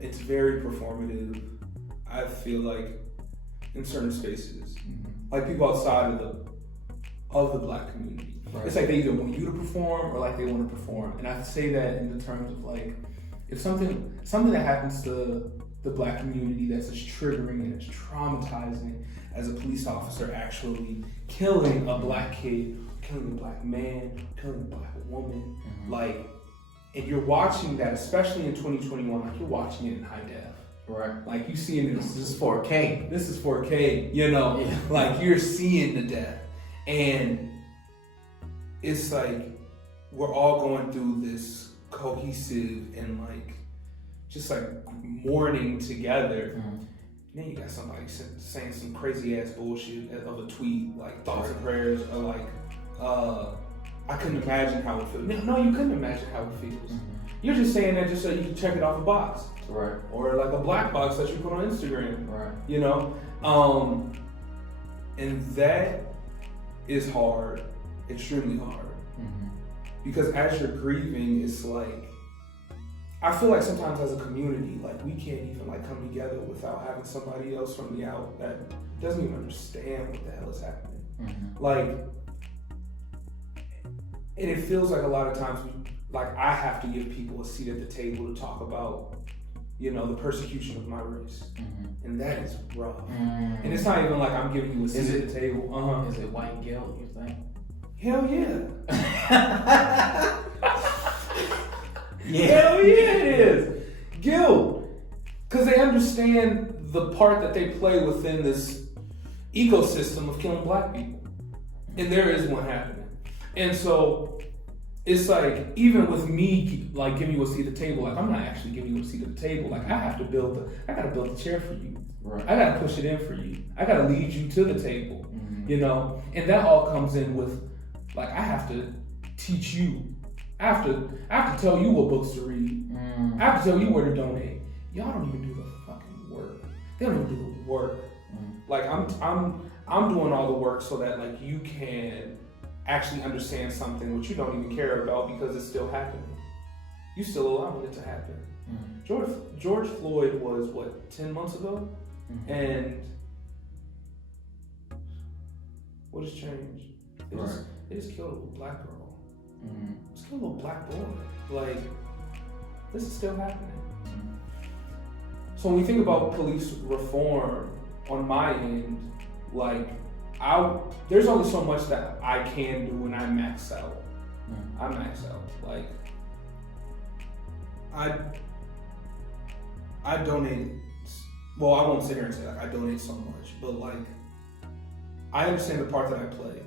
it's very performative. I feel like in certain spaces, like people outside of the black community, it's like they either want you to perform or like they want to perform. And I say that in the terms of like, if something that happens to the black community that's as triggering and as traumatizing as a police officer actually killing a black kid, killing a black man, killing a black woman, like, and you're watching that, especially in 2021, like you're watching it in high def. Right. Like you seeing it. This is 4K. This is 4K, you know, like you're seeing the death. And it's like, we're all going through this cohesive and like, just like mourning together. Then you got somebody saying some crazy ass bullshit of a tweet, like thoughts and prayers, or like, I couldn't imagine how it feels. No, you couldn't imagine how it feels. You're just saying that just so you can check it off a box. Right. Or like a black box that you put on Instagram. Right. You know? And that is hard, extremely hard. Because as you're grieving, it's like, I feel like sometimes as a community, like we can't even like come together without having somebody else from the out that doesn't even understand what the hell is happening. Like, and it feels like a lot of times, like I have to give people a seat at the table to talk about, you know, the persecution of my race. And that is rough. And it's not even like I'm giving you a seat at the table. Is it white guilt, you think? Hell yeah. Yeah. Hell yeah, it is. Guilt. Because they understand the part that they play within this ecosystem of killing black people. And there is one happening. And so it's like, even with me, like giving you a seat at the table, like I'm not actually giving you a seat at the table. Like I gotta build the chair for you. Right. I gotta push it in for you. I gotta lead you to the table. You know? And that all comes in with, like, I have to teach you. I have to tell you what books to read. I have to tell you where to donate. Y'all don't even do the fucking work. They don't even do the work. Like I'm doing all the work so that like you can actually understand something which you don't even care about because it's still happening. You still allowing it to happen. George Floyd was what, 10 months ago? And what has changed? They just killed a little black girl. Just killed a little black boy. Like, this is still happening. So when we think about police reform on my end, like, there's only so much that I can do when I max out. I max out. Like, I donate, well, I won't sit here and say like I donate so much, but like, I understand the part that I play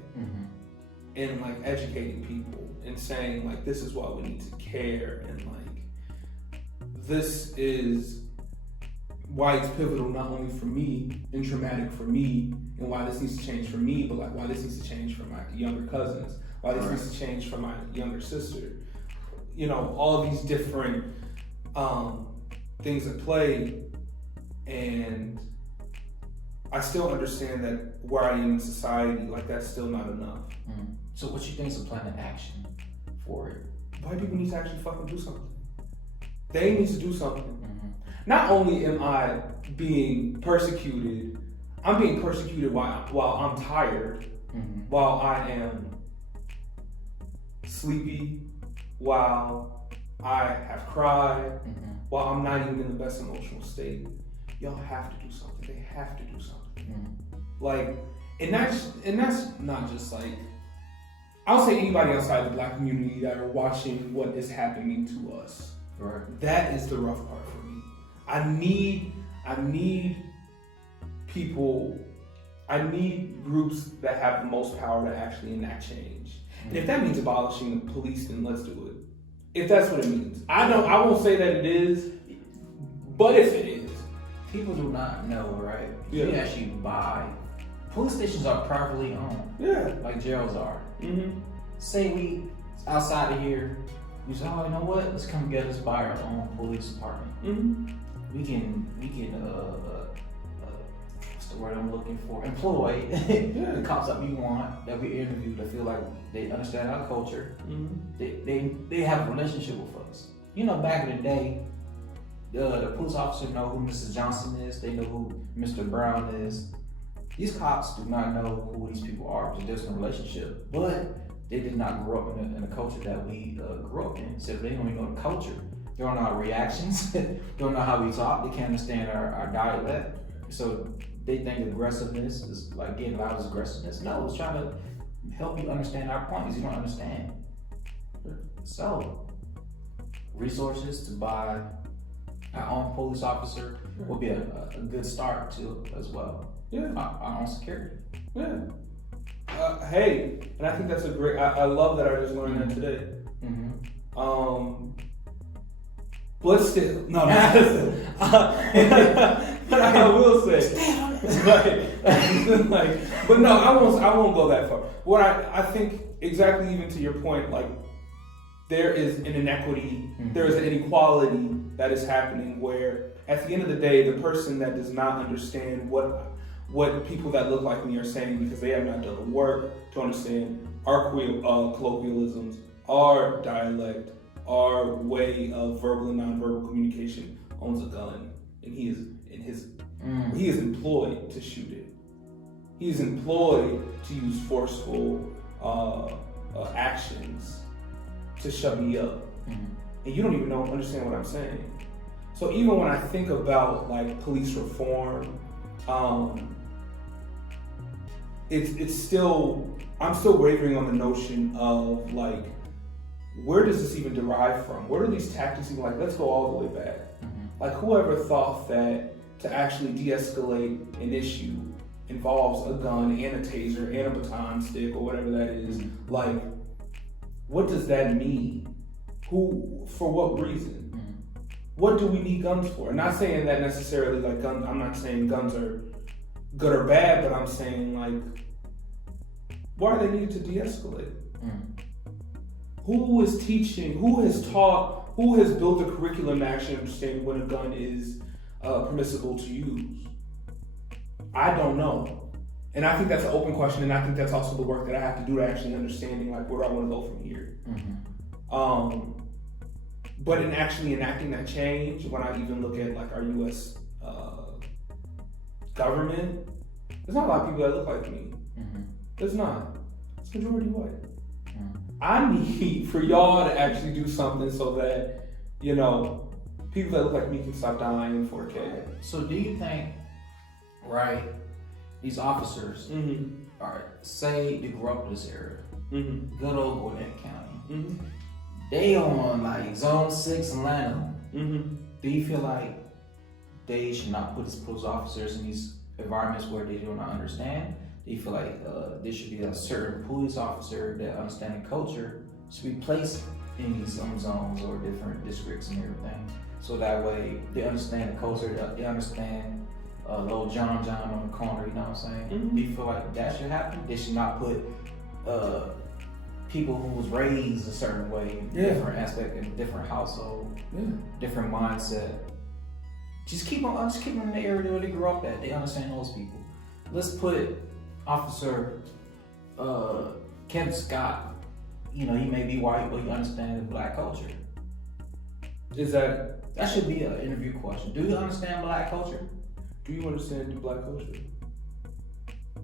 in like educating people and saying like, this is why we need to care, and like, this is why it's pivotal not only for me and traumatic for me, and why this needs to change for me, but like why this needs to change for my younger cousins, why this needs to change for my younger sister. You know, all these different things at play, and I still understand that where I am in society, like that's still not enough. So what you think is a plan of action for it? White people need to actually fucking do something. They need to do something. Not only am I being persecuted, I'm being persecuted while I'm tired, while I am sleepy, while I have cried, while I'm not even in the best emotional state. Y'all have to do something. They have to do something. Like, and that's not just like, I'll say anybody outside the black community that are watching what is happening to us. Right. That is the rough part for me. I need people, I need groups that have the most power to actually enact change. And if that means abolishing the police, then let's do it. If that's what it means. I won't say that it is, but if it is. People do not know, right? Yeah. You actually buy. Police stations are privately owned. Yeah. Like jails are. Say we outside of here, We say, oh, you know what? Let's come get us by our own police department. Mm-hmm. We can what's the word I'm looking for? Employ the cops that we want, that we interview, that feel like they understand our culture. Mm-hmm. They have a relationship with us. You know, back in the day, the police officer know who Mrs. Johnson is. They know who Mr. Brown is. These cops do not know who these people are. It's a different relationship, but they did not grow up in a culture that we grew up in. So they don't even know the culture. They don't know our reactions. They don't know how we talk. They can't understand our dialect. So they think aggressiveness is like getting loud as aggressiveness. No, it's trying to help you understand our points. You don't understand. So resources to buy our own police officer would be a good start to as well. Yeah. Our own security. Yeah. Hey, and I think that's a great. I love that I just learned that today. Mm-hmm. But still, no. But I will say, but no, I won't go that far. What I think exactly, even to your point, like there is an inequity, there is an inequality that is happening where, at the end of the day, the person that does not understand what people that look like me are saying because they have not done the work to understand our colloquialisms, our dialect, our way of verbal and nonverbal communication, owns a gun, and he is employed to shoot it. He is employed to use forceful actions to shut me up, and you don't even understand what I'm saying. So even when I think about like police reform, it's still, I'm still wavering on the notion of like, where does this even derive from? Where do these tactics even, like, let's go all the way back. Like, whoever thought that to actually de-escalate an issue involves a gun and a taser and a baton stick or whatever that is, like, what does that mean? For what reason? What do we need guns for? I'm not saying that necessarily, like, I'm not saying guns are good or bad, but I'm saying, like, why are they needed to de-escalate? Who is teaching, who has taught, who has built a curriculum to actually understand when a gun is permissible to use? I don't know. And I think that's an open question, and I think that's also the work that I have to do to actually understanding, like, where do I want to go from here? But in actually enacting that change, when I even look at, like, our U.S. Government, there's not a lot of people that look like me. There's not. It's majority white. I need for y'all to actually do something so that, you know, people that look like me can stop dying in 4K. So do you think, right, these officers are, say they grew up in this area, good old Gwinnett County, they on like Zone 6 Atlanta, do you feel like they should not put police officers in these environments where they do not understand? Do you feel like there should be a certain police officer that understands the culture should be placed in these zones or different districts and everything, so that way they understand the culture, they understand little John on the corner, you know what I'm saying? Do you feel like that should happen? They should not put people who was raised a certain way, different aspect in a different household, different mindset. Just keep them in the area where they grew up at. They understand those people. Let's put Officer Kevin Scott. You know, he may be white, but he understands the black culture. That should be an interview question. Do you understand black culture? Do you understand the black culture?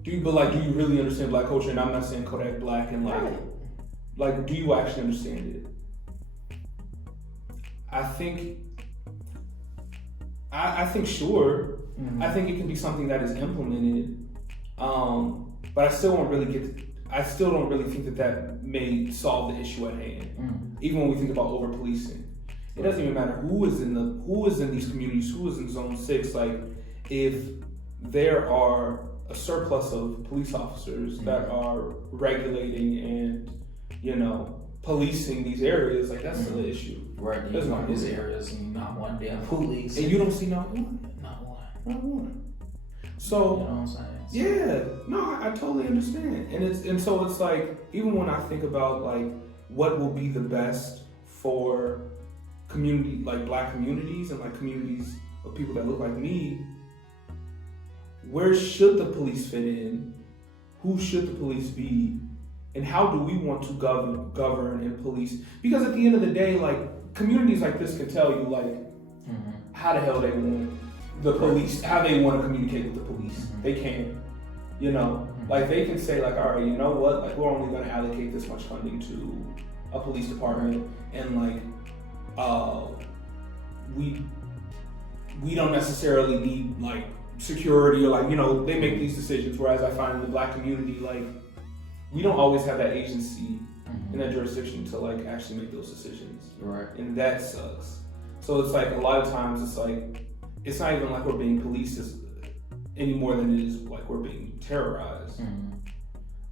Do you really understand black culture? And I'm not saying Kodak Black and like, do you actually understand it? I think sure. I think it can be something that is implemented. But I still don't really think that may solve the issue at hand. Even when we think about over policing, it doesn't even matter who is in these communities, who is in Zone 6. Like, if there are a surplus of police officers that are regulating and, you know, policing these areas, like, that's the issue. Right. There's not these areas and not one damn police. And you don't see not one. Not one. So, you know what I'm saying? Yeah, no, I totally understand. And so it's like, even when I think about like what will be the best for community, like black communities and like communities of people that look like me, where should the police fit in? Who should the police be? And how do we want to govern and police? Because at the end of the day, like communities like this can tell you like how the hell they want the police, how they want to communicate with the police. They can, you know, like they can say like, all right, you know what, like we're only going to allocate this much funding to a police department, and like we don't necessarily need like security or like, you know, they make these decisions. Whereas I find in the black community, like we don't always have that agency in that jurisdiction to like actually make those decisions. Right. And that sucks. So it's like a lot of times it's like, it's not even like we're being policed any more than it is like we're being terrorized.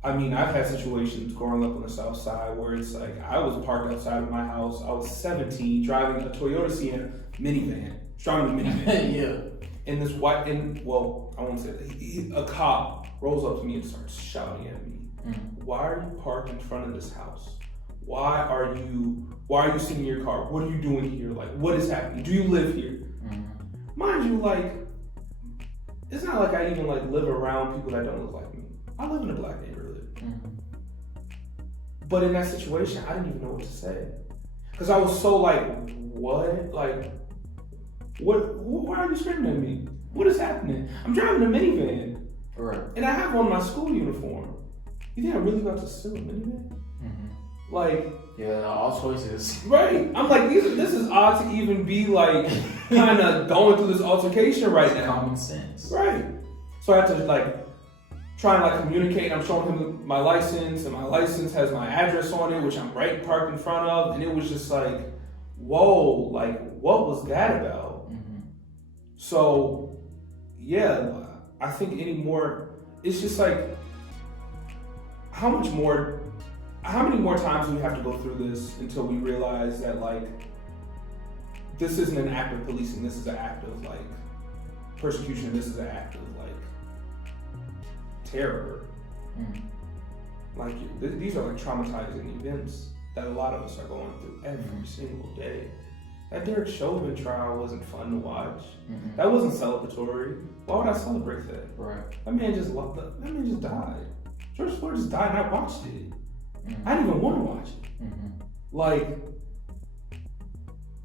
I mean, I've had situations growing up on the South Side where it's like I was parked outside of my house. I was 17, driving a Toyota Sienna minivan, driving a minivan. Yeah. And this white, well, I won't say that. A cop rolls up to me and starts shouting at me. Why are you parked in front of this house? Why are you sitting in your car? What are you doing here? Like, what is happening? Do you live here? Mind you, like, it's not like I even like live around people that don't look like me. I live in a black neighborhood. But in that situation, I didn't even know what to say. Because I was so like, what? Like, why are you screaming at me? What is happening? I'm driving a minivan. Right. And I have on my school uniform. You think I'm really about to steal a minivan? Like, yeah, all choices. Right. I'm like, this is odd to even be like kind of going through this altercation right now. Common sense. Right. So I had to like try and like communicate. I'm showing him my license, and my license has my address on it, which I'm right parked in front of. And it was just like, whoa, like what was that about? So yeah, I think it's just like, how many more times do we have to go through this until we realize that like this isn't an act of policing, this is an act of like persecution, this is an act of like terror. Like these are like traumatizing events that a lot of us are going through every single day. That Derek Chauvin trial wasn't fun to watch. That wasn't celebratory. Why would I celebrate that? Right. That man just died. George Floyd just died and I watched it. I didn't even want to watch it. Like,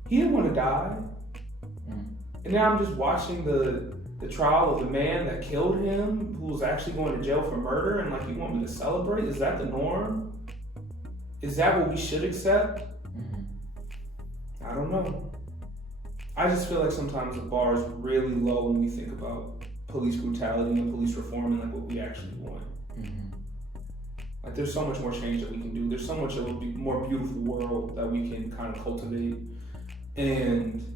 he didn't want to die. And now I'm just watching the trial of the man that killed him, who was actually going to jail for murder, and like, you want me to celebrate? Is that the norm? Is that what we should accept? I don't know. I just feel like sometimes the bar is really low when we think about police brutality and police reform and like what we actually want. Like there's so much more change that we can do. There's so much of a more beautiful world that we can kind of cultivate. And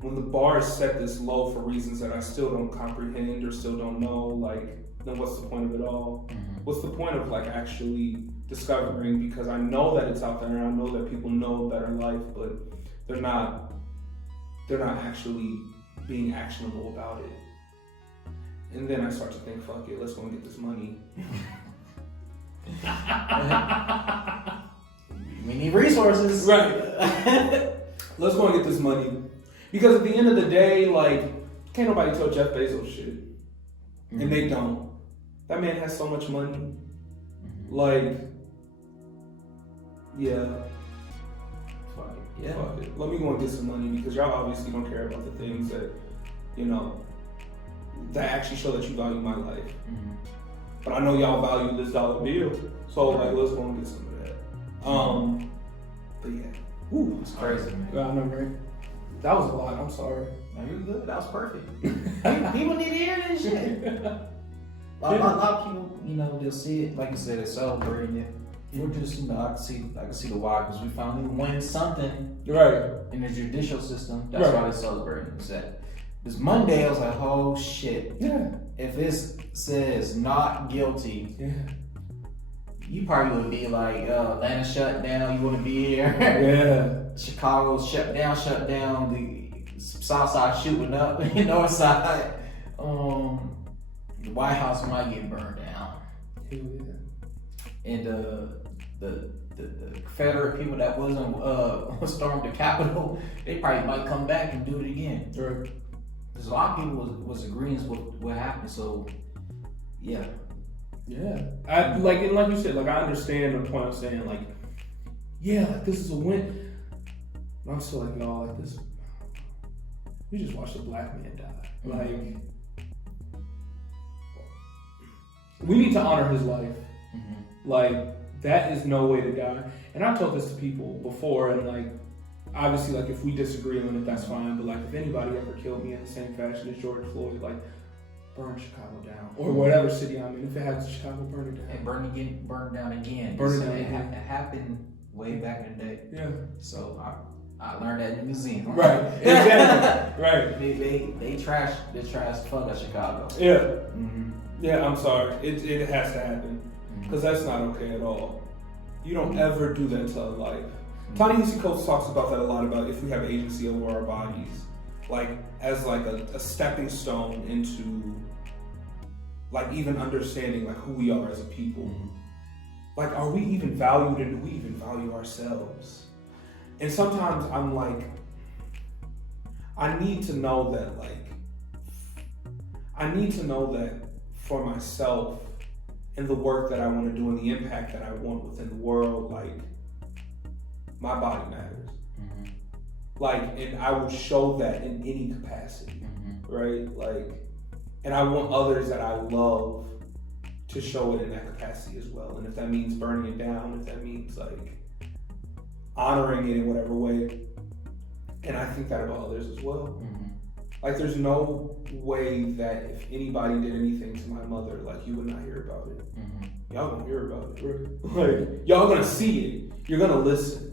when the bar is set this low for reasons that I still don't comprehend or still don't know, like, then what's the point of it all? What's the point of like actually discovering? Because I know that it's out there and I know that people know a better life, but they're not actually being actionable about it. And then I start to think, fuck it, let's go and get this money. We need resources. Right. Let's go and get this money. Because at the end of the day, like, can't nobody tell Jeff Bezos shit. And they don't. That man has so much money. Like, yeah. Fuck it. Yeah. Fuck it. Let me go and get some money, because y'all obviously don't care about the things that, you know, that actually show that you value my life. But I know y'all value this dollar bill. So like, let's go and get some of that. But yeah. Ooh, it's crazy, man. I know, right? That was a lot, I'm sorry. No, you're good. That was perfect. People need to hear this shit. A lot of people, you know, they'll see it, like you said, they're celebrating it. We're just, you know, I can see the why, because we finally win something right in the judicial system. That's why they're celebrating. This Monday, I was like, oh shit. Yeah. If this says not guilty, you probably would be like, Atlanta shut down, you wouldn't be here. Yeah. Chicago shut down, the South Side shooting up, the North Side. The White House might get burned down. Hell yeah. And the the Confederate people that wasn't stormed the Capitol, they probably might come back and do it again. Right. Because a lot of people was agreeing with what happened. So, yeah. Yeah. And like you said, like I understand the point of saying like, yeah, like this is a win. But I'm still like, y'all, like this. We just watched a black man die. Like, we need to honor his life. Like, that is no way to die. And I've told this to people before, and like, obviously, like if we disagree on it, that's fine. But like, if anybody ever killed me in the same fashion as George Floyd, like, burn Chicago down, or whatever city I'm in. If it happens to Chicago, burn it down. And burn down again. Burn it down It again. happened way back in the day. Yeah. So I learned that in the museum. Right. Exactly. Right. They trash the fuck out of Chicago. Yeah. Yeah. I'm sorry. It has to happen because that's not okay at all. You don't ever do that to a life. Ta-Nehisi Coates talks about that a lot, about if we have agency over our bodies, like as like a stepping stone into like even understanding like who we are as a people. Like, are we even valued, and do we even value ourselves? And sometimes I'm like, I need to know that for myself and the work that I want to do and the impact that I want within the world, like, my body matters. Like, and I will show that in any capacity, right? Like, and I want others that I love to show it in that capacity as well. And if that means burning it down, if that means like honoring it in whatever way, and I think that about others as well. Like, there's no way that if anybody did anything to my mother, like, you would not hear about it. Y'all gonna hear about it, right? Like, y'all gonna see it. You're gonna listen.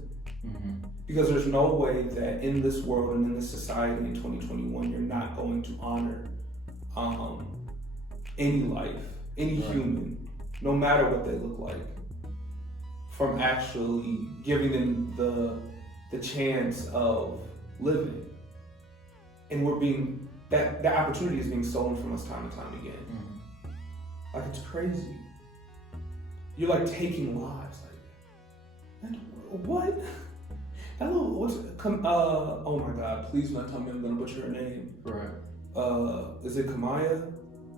Because there's no way that in this world and in this society in 2021, you're not going to honor any life, any human, no matter what they look like, from actually giving them the chance of living. And we're being, that opportunity is being stolen from us time and time again. Like, it's crazy. You're like taking lives, like, what? Hello, oh my God, please don't tell me I'm gonna butcher her name. Right. Is it Kamaya?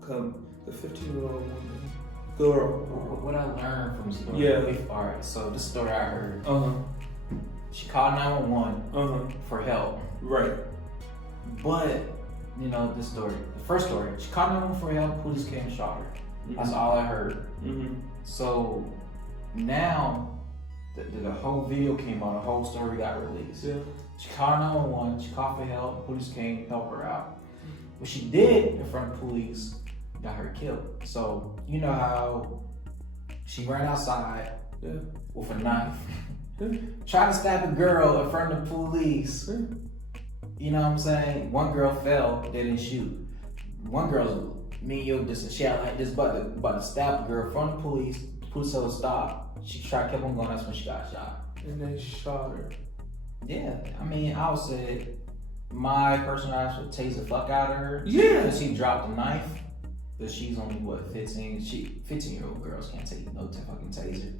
The 15-year-old woman. Girl. What I learned from the story. Yeah. Alright, so this story I heard. She called 911 for help. Right. But, you know, this story, the first story, she called 911 for help, police came and shot her. That's all I heard. So now the whole video came out, the whole story got released. Yeah. She called 911, she called for help, police came, help her out. What she did in front of police got her killed. So, you know how she ran outside with a knife, tried to stab a girl in front of the police. You know what I'm saying? One girl fell, they didn't shoot. One girl's she had like this about to stab a girl in front of the police. The police told her stop. She kept on going, that's when she got shot. And they shot her. Yeah, I mean, I would say my personal ass would tase the fuck out of her. Yeah. Because she dropped a knife. But she's only, 15? 15-year-old girls can't take no fucking taser.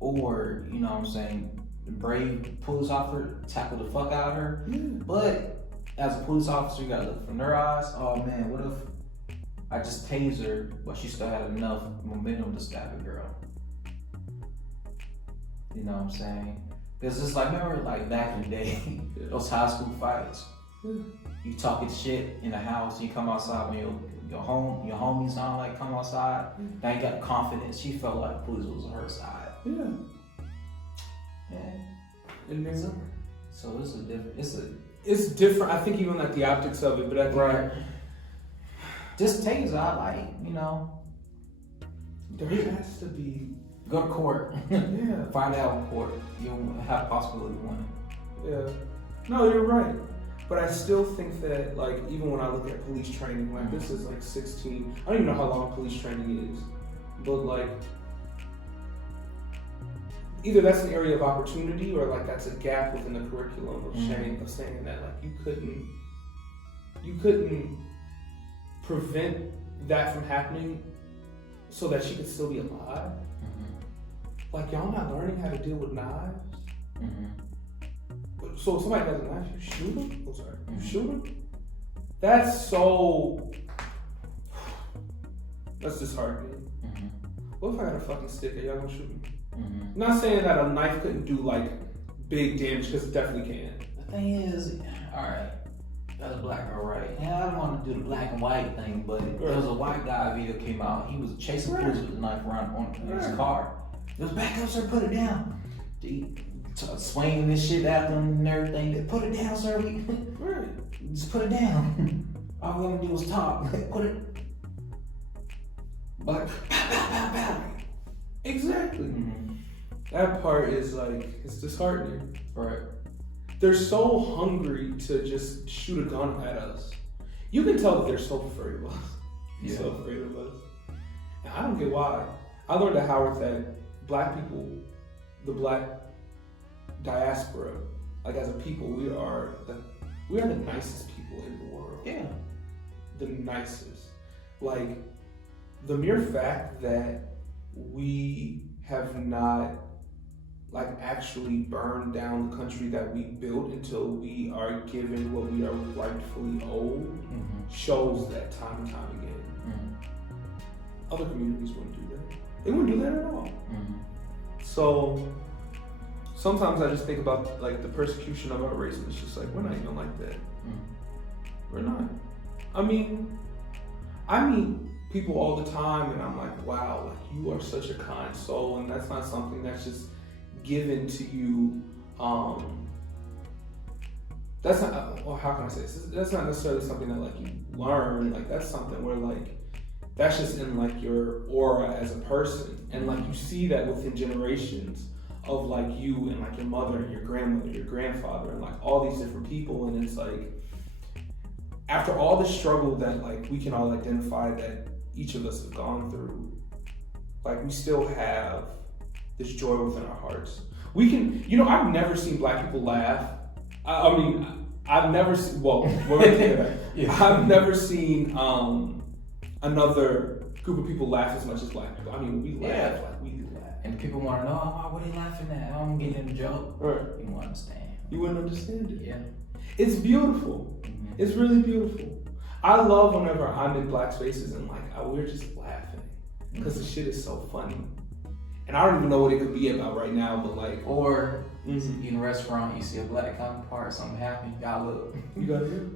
Or, you know what I'm saying, the brave police officer tackle the fuck out of her. But as a police officer, you gotta look from their eyes. Oh man, what if I just tased her, but she still had enough momentum to stab a girl? You know what I'm saying? Because it's like, remember like back in the day, those high school fights? You talking shit in the house, you come outside when your homies not like come outside. Now you got confidence. She felt like police was on her side. So It's different. I think even like the optics of it, but I think just taser, I like, you know. there has to be. Go to court. Find out in court. You'll have possibility of winning. Yeah. No, you're right. But I still think that, like, even when I look at police training, like, this is like 16. I don't even know how long police training is. But, like, either that's an area of opportunity or, like, that's a gap within the curriculum of saying that, like, you couldn't prevent that from happening so that she could still be alive. like, y'all not learning how to deal with knives? Mm-hmm. So if somebody has a knife, you shoot them? I'm sorry. You shoot them? That's so... That's disheartening. Mm-hmm. What if I got a fucking stick? Are y'all gonna shoot me? Mm-hmm. I'm not saying that a knife couldn't do, like, big damage, because it definitely can. The thing is, alright, that's black or right. Yeah, I don't want to do the black and white thing, but there was a white guy video came out. He was chasing police with a knife around on his car. It was back up, sir, put it down. Swinging this shit at them and everything. Put it down, sir. Just put it down. All we're gonna do is talk. Put it. But pow, pow, pow, pow. Exactly. Mm-hmm. That part is like, it's disheartening. Right. They're so hungry to just shoot a gun at us. You can tell that they're so afraid of us. Yeah. So afraid of us. And I don't get why. I learned at Howard that black people, the black diaspora, like as a people, we are the nicest people in the world. Yeah. The nicest. Like, the mere fact that we have not like actually burned down the country that we built until we are given what we are rightfully owed shows that time and time again. Other communities wouldn't do that. They wouldn't do that at all. So sometimes I just think about like the persecution of our race, and it's just like, we're not even like that. We're not. I mean people all the time, and I'm like, wow, like you are such a kind soul, and that's not something that's just given to you. That's not, well, how can I say this? That's not necessarily something that like you learn. Like that's something where like that's just in like your aura as a person, and like you see that within generations of like you and like your mother and your grandmother, your grandfather, and like all these different people, and it's like after all the struggle that like we can all identify that each of us have gone through, like we still have this joy within our hearts. We can, I've never seen black people laugh. I mean, I've never seen, I've never seen another group of people laugh as much as black people. I mean, we laugh like we do laugh. And people want to know, what are you laughing at? I don't get in the joke. Right. You won't understand. You wouldn't understand it. Yeah. It's beautiful. It's really beautiful. I love whenever I'm in black spaces and like we're just laughing because the shit is so funny. And I don't even know what it could be about right now, but like, or in a restaurant, you see a black counterpart, something happen, you gotta look. You gotta look.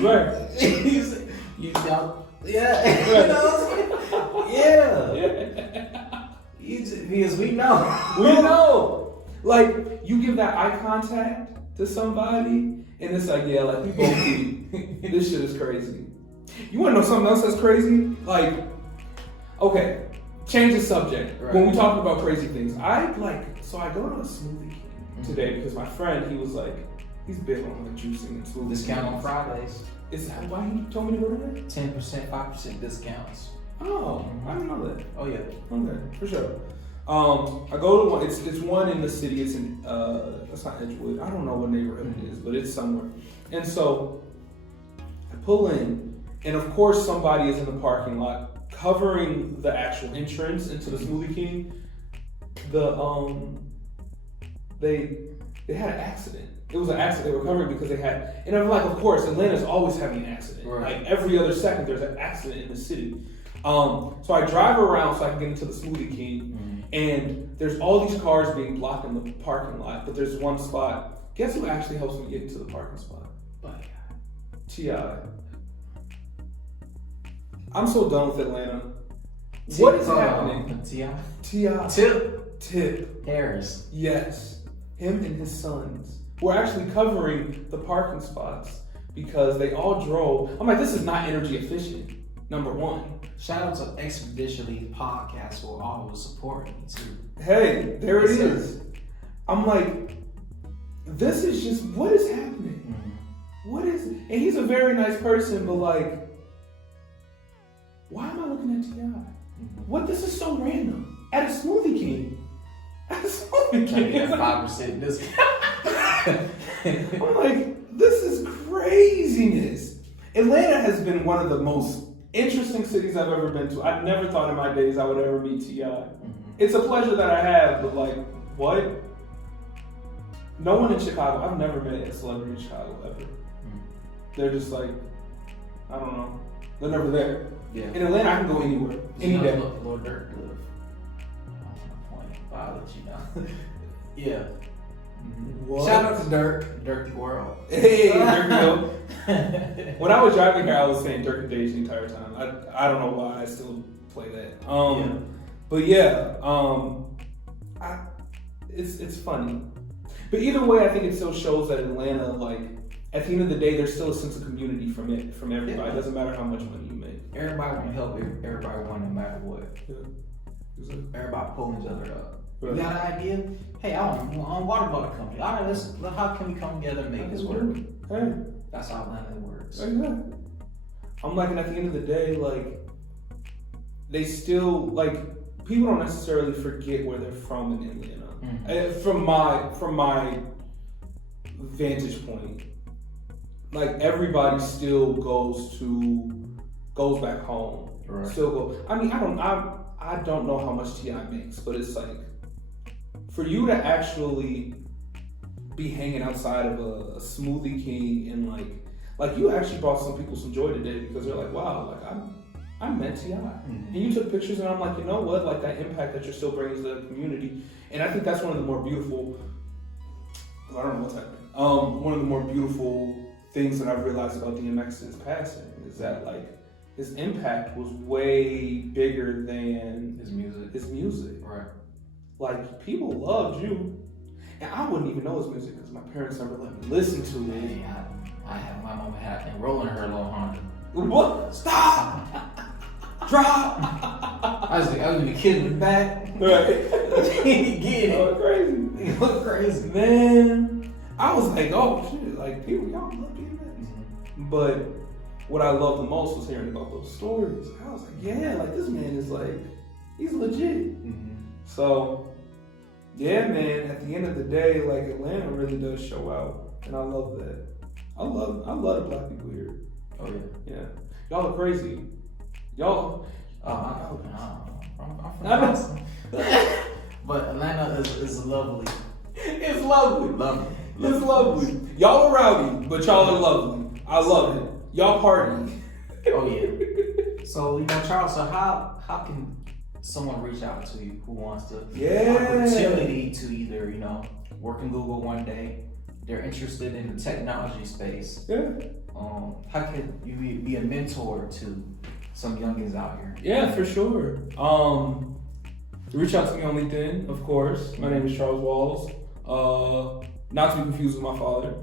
Right. you shout, yeah. You know, yeah. Because we know. We know. Like, you give that eye contact to somebody, and it's like, yeah, like we both be. This shit is crazy. You wanna know something else that's crazy? Like, okay, change the subject. Right. When we talk about crazy things, I go to a Smoothie King today because my friend, he was like, he's big on like juicing and smoothies. Discount on Fridays. Is that why he told me to go to that? 10%, 5% discounts. Oh, I didn't know that. Oh yeah. Okay, for sure. I go to one. It's one in the city. It's in that's not Edgewood. I don't know what neighborhood it is, but it's somewhere. And so I pull in, and of course somebody is in the parking lot covering the actual entrance into the Smoothie King. They had an accident. It was an accident they were covering because they had, and I'm like, of course, Atlanta's always having an accident. Right. Like every other second, there's an accident in the city. So I drive around so I can get into the Smoothie King, and there's all these cars being blocked in the parking lot, but there's one spot. Guess who actually helps me get into the parking spot? T.I. I'm so done with Atlanta. What is happening? T.I. Tip Harris. Yes. Him and his sons were actually covering the parking spots because they all drove. I'm like, this is not energy efficient, number one. Shout out to Expeditionally Podcast for always supporting me too. Hey, there it is. I'm like, this is just, what is happening? What is it? And he's a very nice person, but like, why am I looking at T.I.? What? This is so random. At a Smoothie King. At a Smoothie King. Get that 5% discount. I'm like, this is craziness. Atlanta has been one of the most interesting cities I've ever been to. I never thought in my days I would ever meet T.I. it's a pleasure that I have, but like, what? No one in Chicago, I've never met a celebrity in Chicago ever. They're just like, I don't know. They're never there. Yeah. In Atlanta, I can go anywhere, any day. Lord Dirk live. I'll let you know. Yeah. What? Shout out to Dirk. Dirk the World. Hey, there we go. When I was driving here, I was saying Dirk and Dage the entire time. I don't know why I still play that. But yeah, it's funny. But either way, I think it still shows that Atlanta, like, at the end of the day, there's still a sense of community from everybody. Yeah. It doesn't matter how much money you make. Everybody want to help everybody want no matter what. Yeah. Exactly. Everybody pulling each other up. Right. You got an idea? Hey, I want a water bottle company. All right, how can we come together and make this work? Hey. That's how Atlanta works. Exactly. I'm like, and at the end of the day, like, they still, like, people don't necessarily forget where they're from in Atlanta. From my vantage point, like, everybody still goes back home. Right. Still go. I mean, I don't know how much T.I. makes, but it's like, for you to actually be hanging outside of a Smoothie King and like you actually brought some people some joy today because they're like, wow, like I met T.I. And you took pictures, and I'm like, you know what, like, that impact that you're still bringing to the community. And I think that's one of the more beautiful, I don't know what's happening, one of the more beautiful things that I've realized about DMX since passing is that, like, his impact was way bigger than his music. Right. Like, people loved you. And I wouldn't even know his music because my parents never let me listen to it. Hey, I had my mom had rolling her little Honda. What? Stop! Drop! I was gonna be kidding in the back. Right. Get it. Oh, crazy. It was crazy. Man, I was like, oh shit, like, people, y'all love DMX. But what I loved the most was hearing about those stories. I was like, yeah, like, this man is like, he's legit. So, yeah, man, at the end of the day, like, Atlanta really does show out. And I love that. I love the black people here. Oh, yeah. Yeah. Y'all are crazy. Y'all. I'm from Boston. But Atlanta is lovely. It's lovely. Lovely. It's lovely. Y'all are rowdy, but y'all are lovely. I love it. Y'all party. Oh, yeah. So, Charles, so how can someone reach out to you who wants the opportunity to either, work in Google one day, they're interested in the technology space. Yeah. How can you be a mentor to some youngins out here? Yeah, for sure. Reach out to me on LinkedIn, of course. My name is Charles Walls. Not to be confused with my father.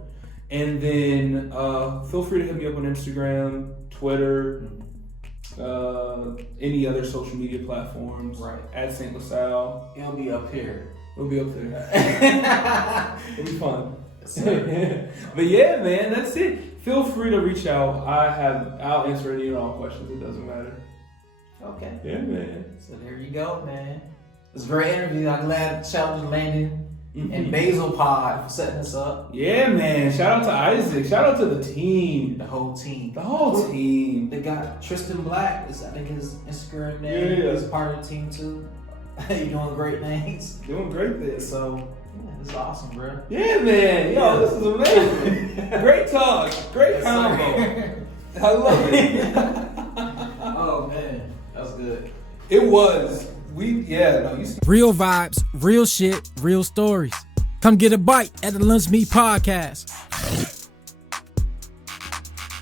And then feel free to hit me up on Instagram, Twitter, any other social media platforms. Right. At St. LaSalle. It'll be up here. It'll be up there. It'll be fun. But yeah, man, that's it. Feel free to reach out. I'll answer any and all questions. It doesn't matter. Okay. Yeah, man. So there you go, man. It was a great interview. I'm glad Shout out to Landon and Basil Pod for setting us up. Yeah, man. Shout out to Isaac. Shout out to the team. The whole team. The whole team. They got Tristan Black. I think his Instagram name. Yeah. He's part of the team too. You're doing great things. Doing great things. So, yeah, this is awesome, bro. Yeah, man. Yo, this is amazing. Great talk. Great combo. I love it. Oh, man. That's good. It was. Real vibes, real shit, real stories. Come get a bite at the Lunch Meat Podcast.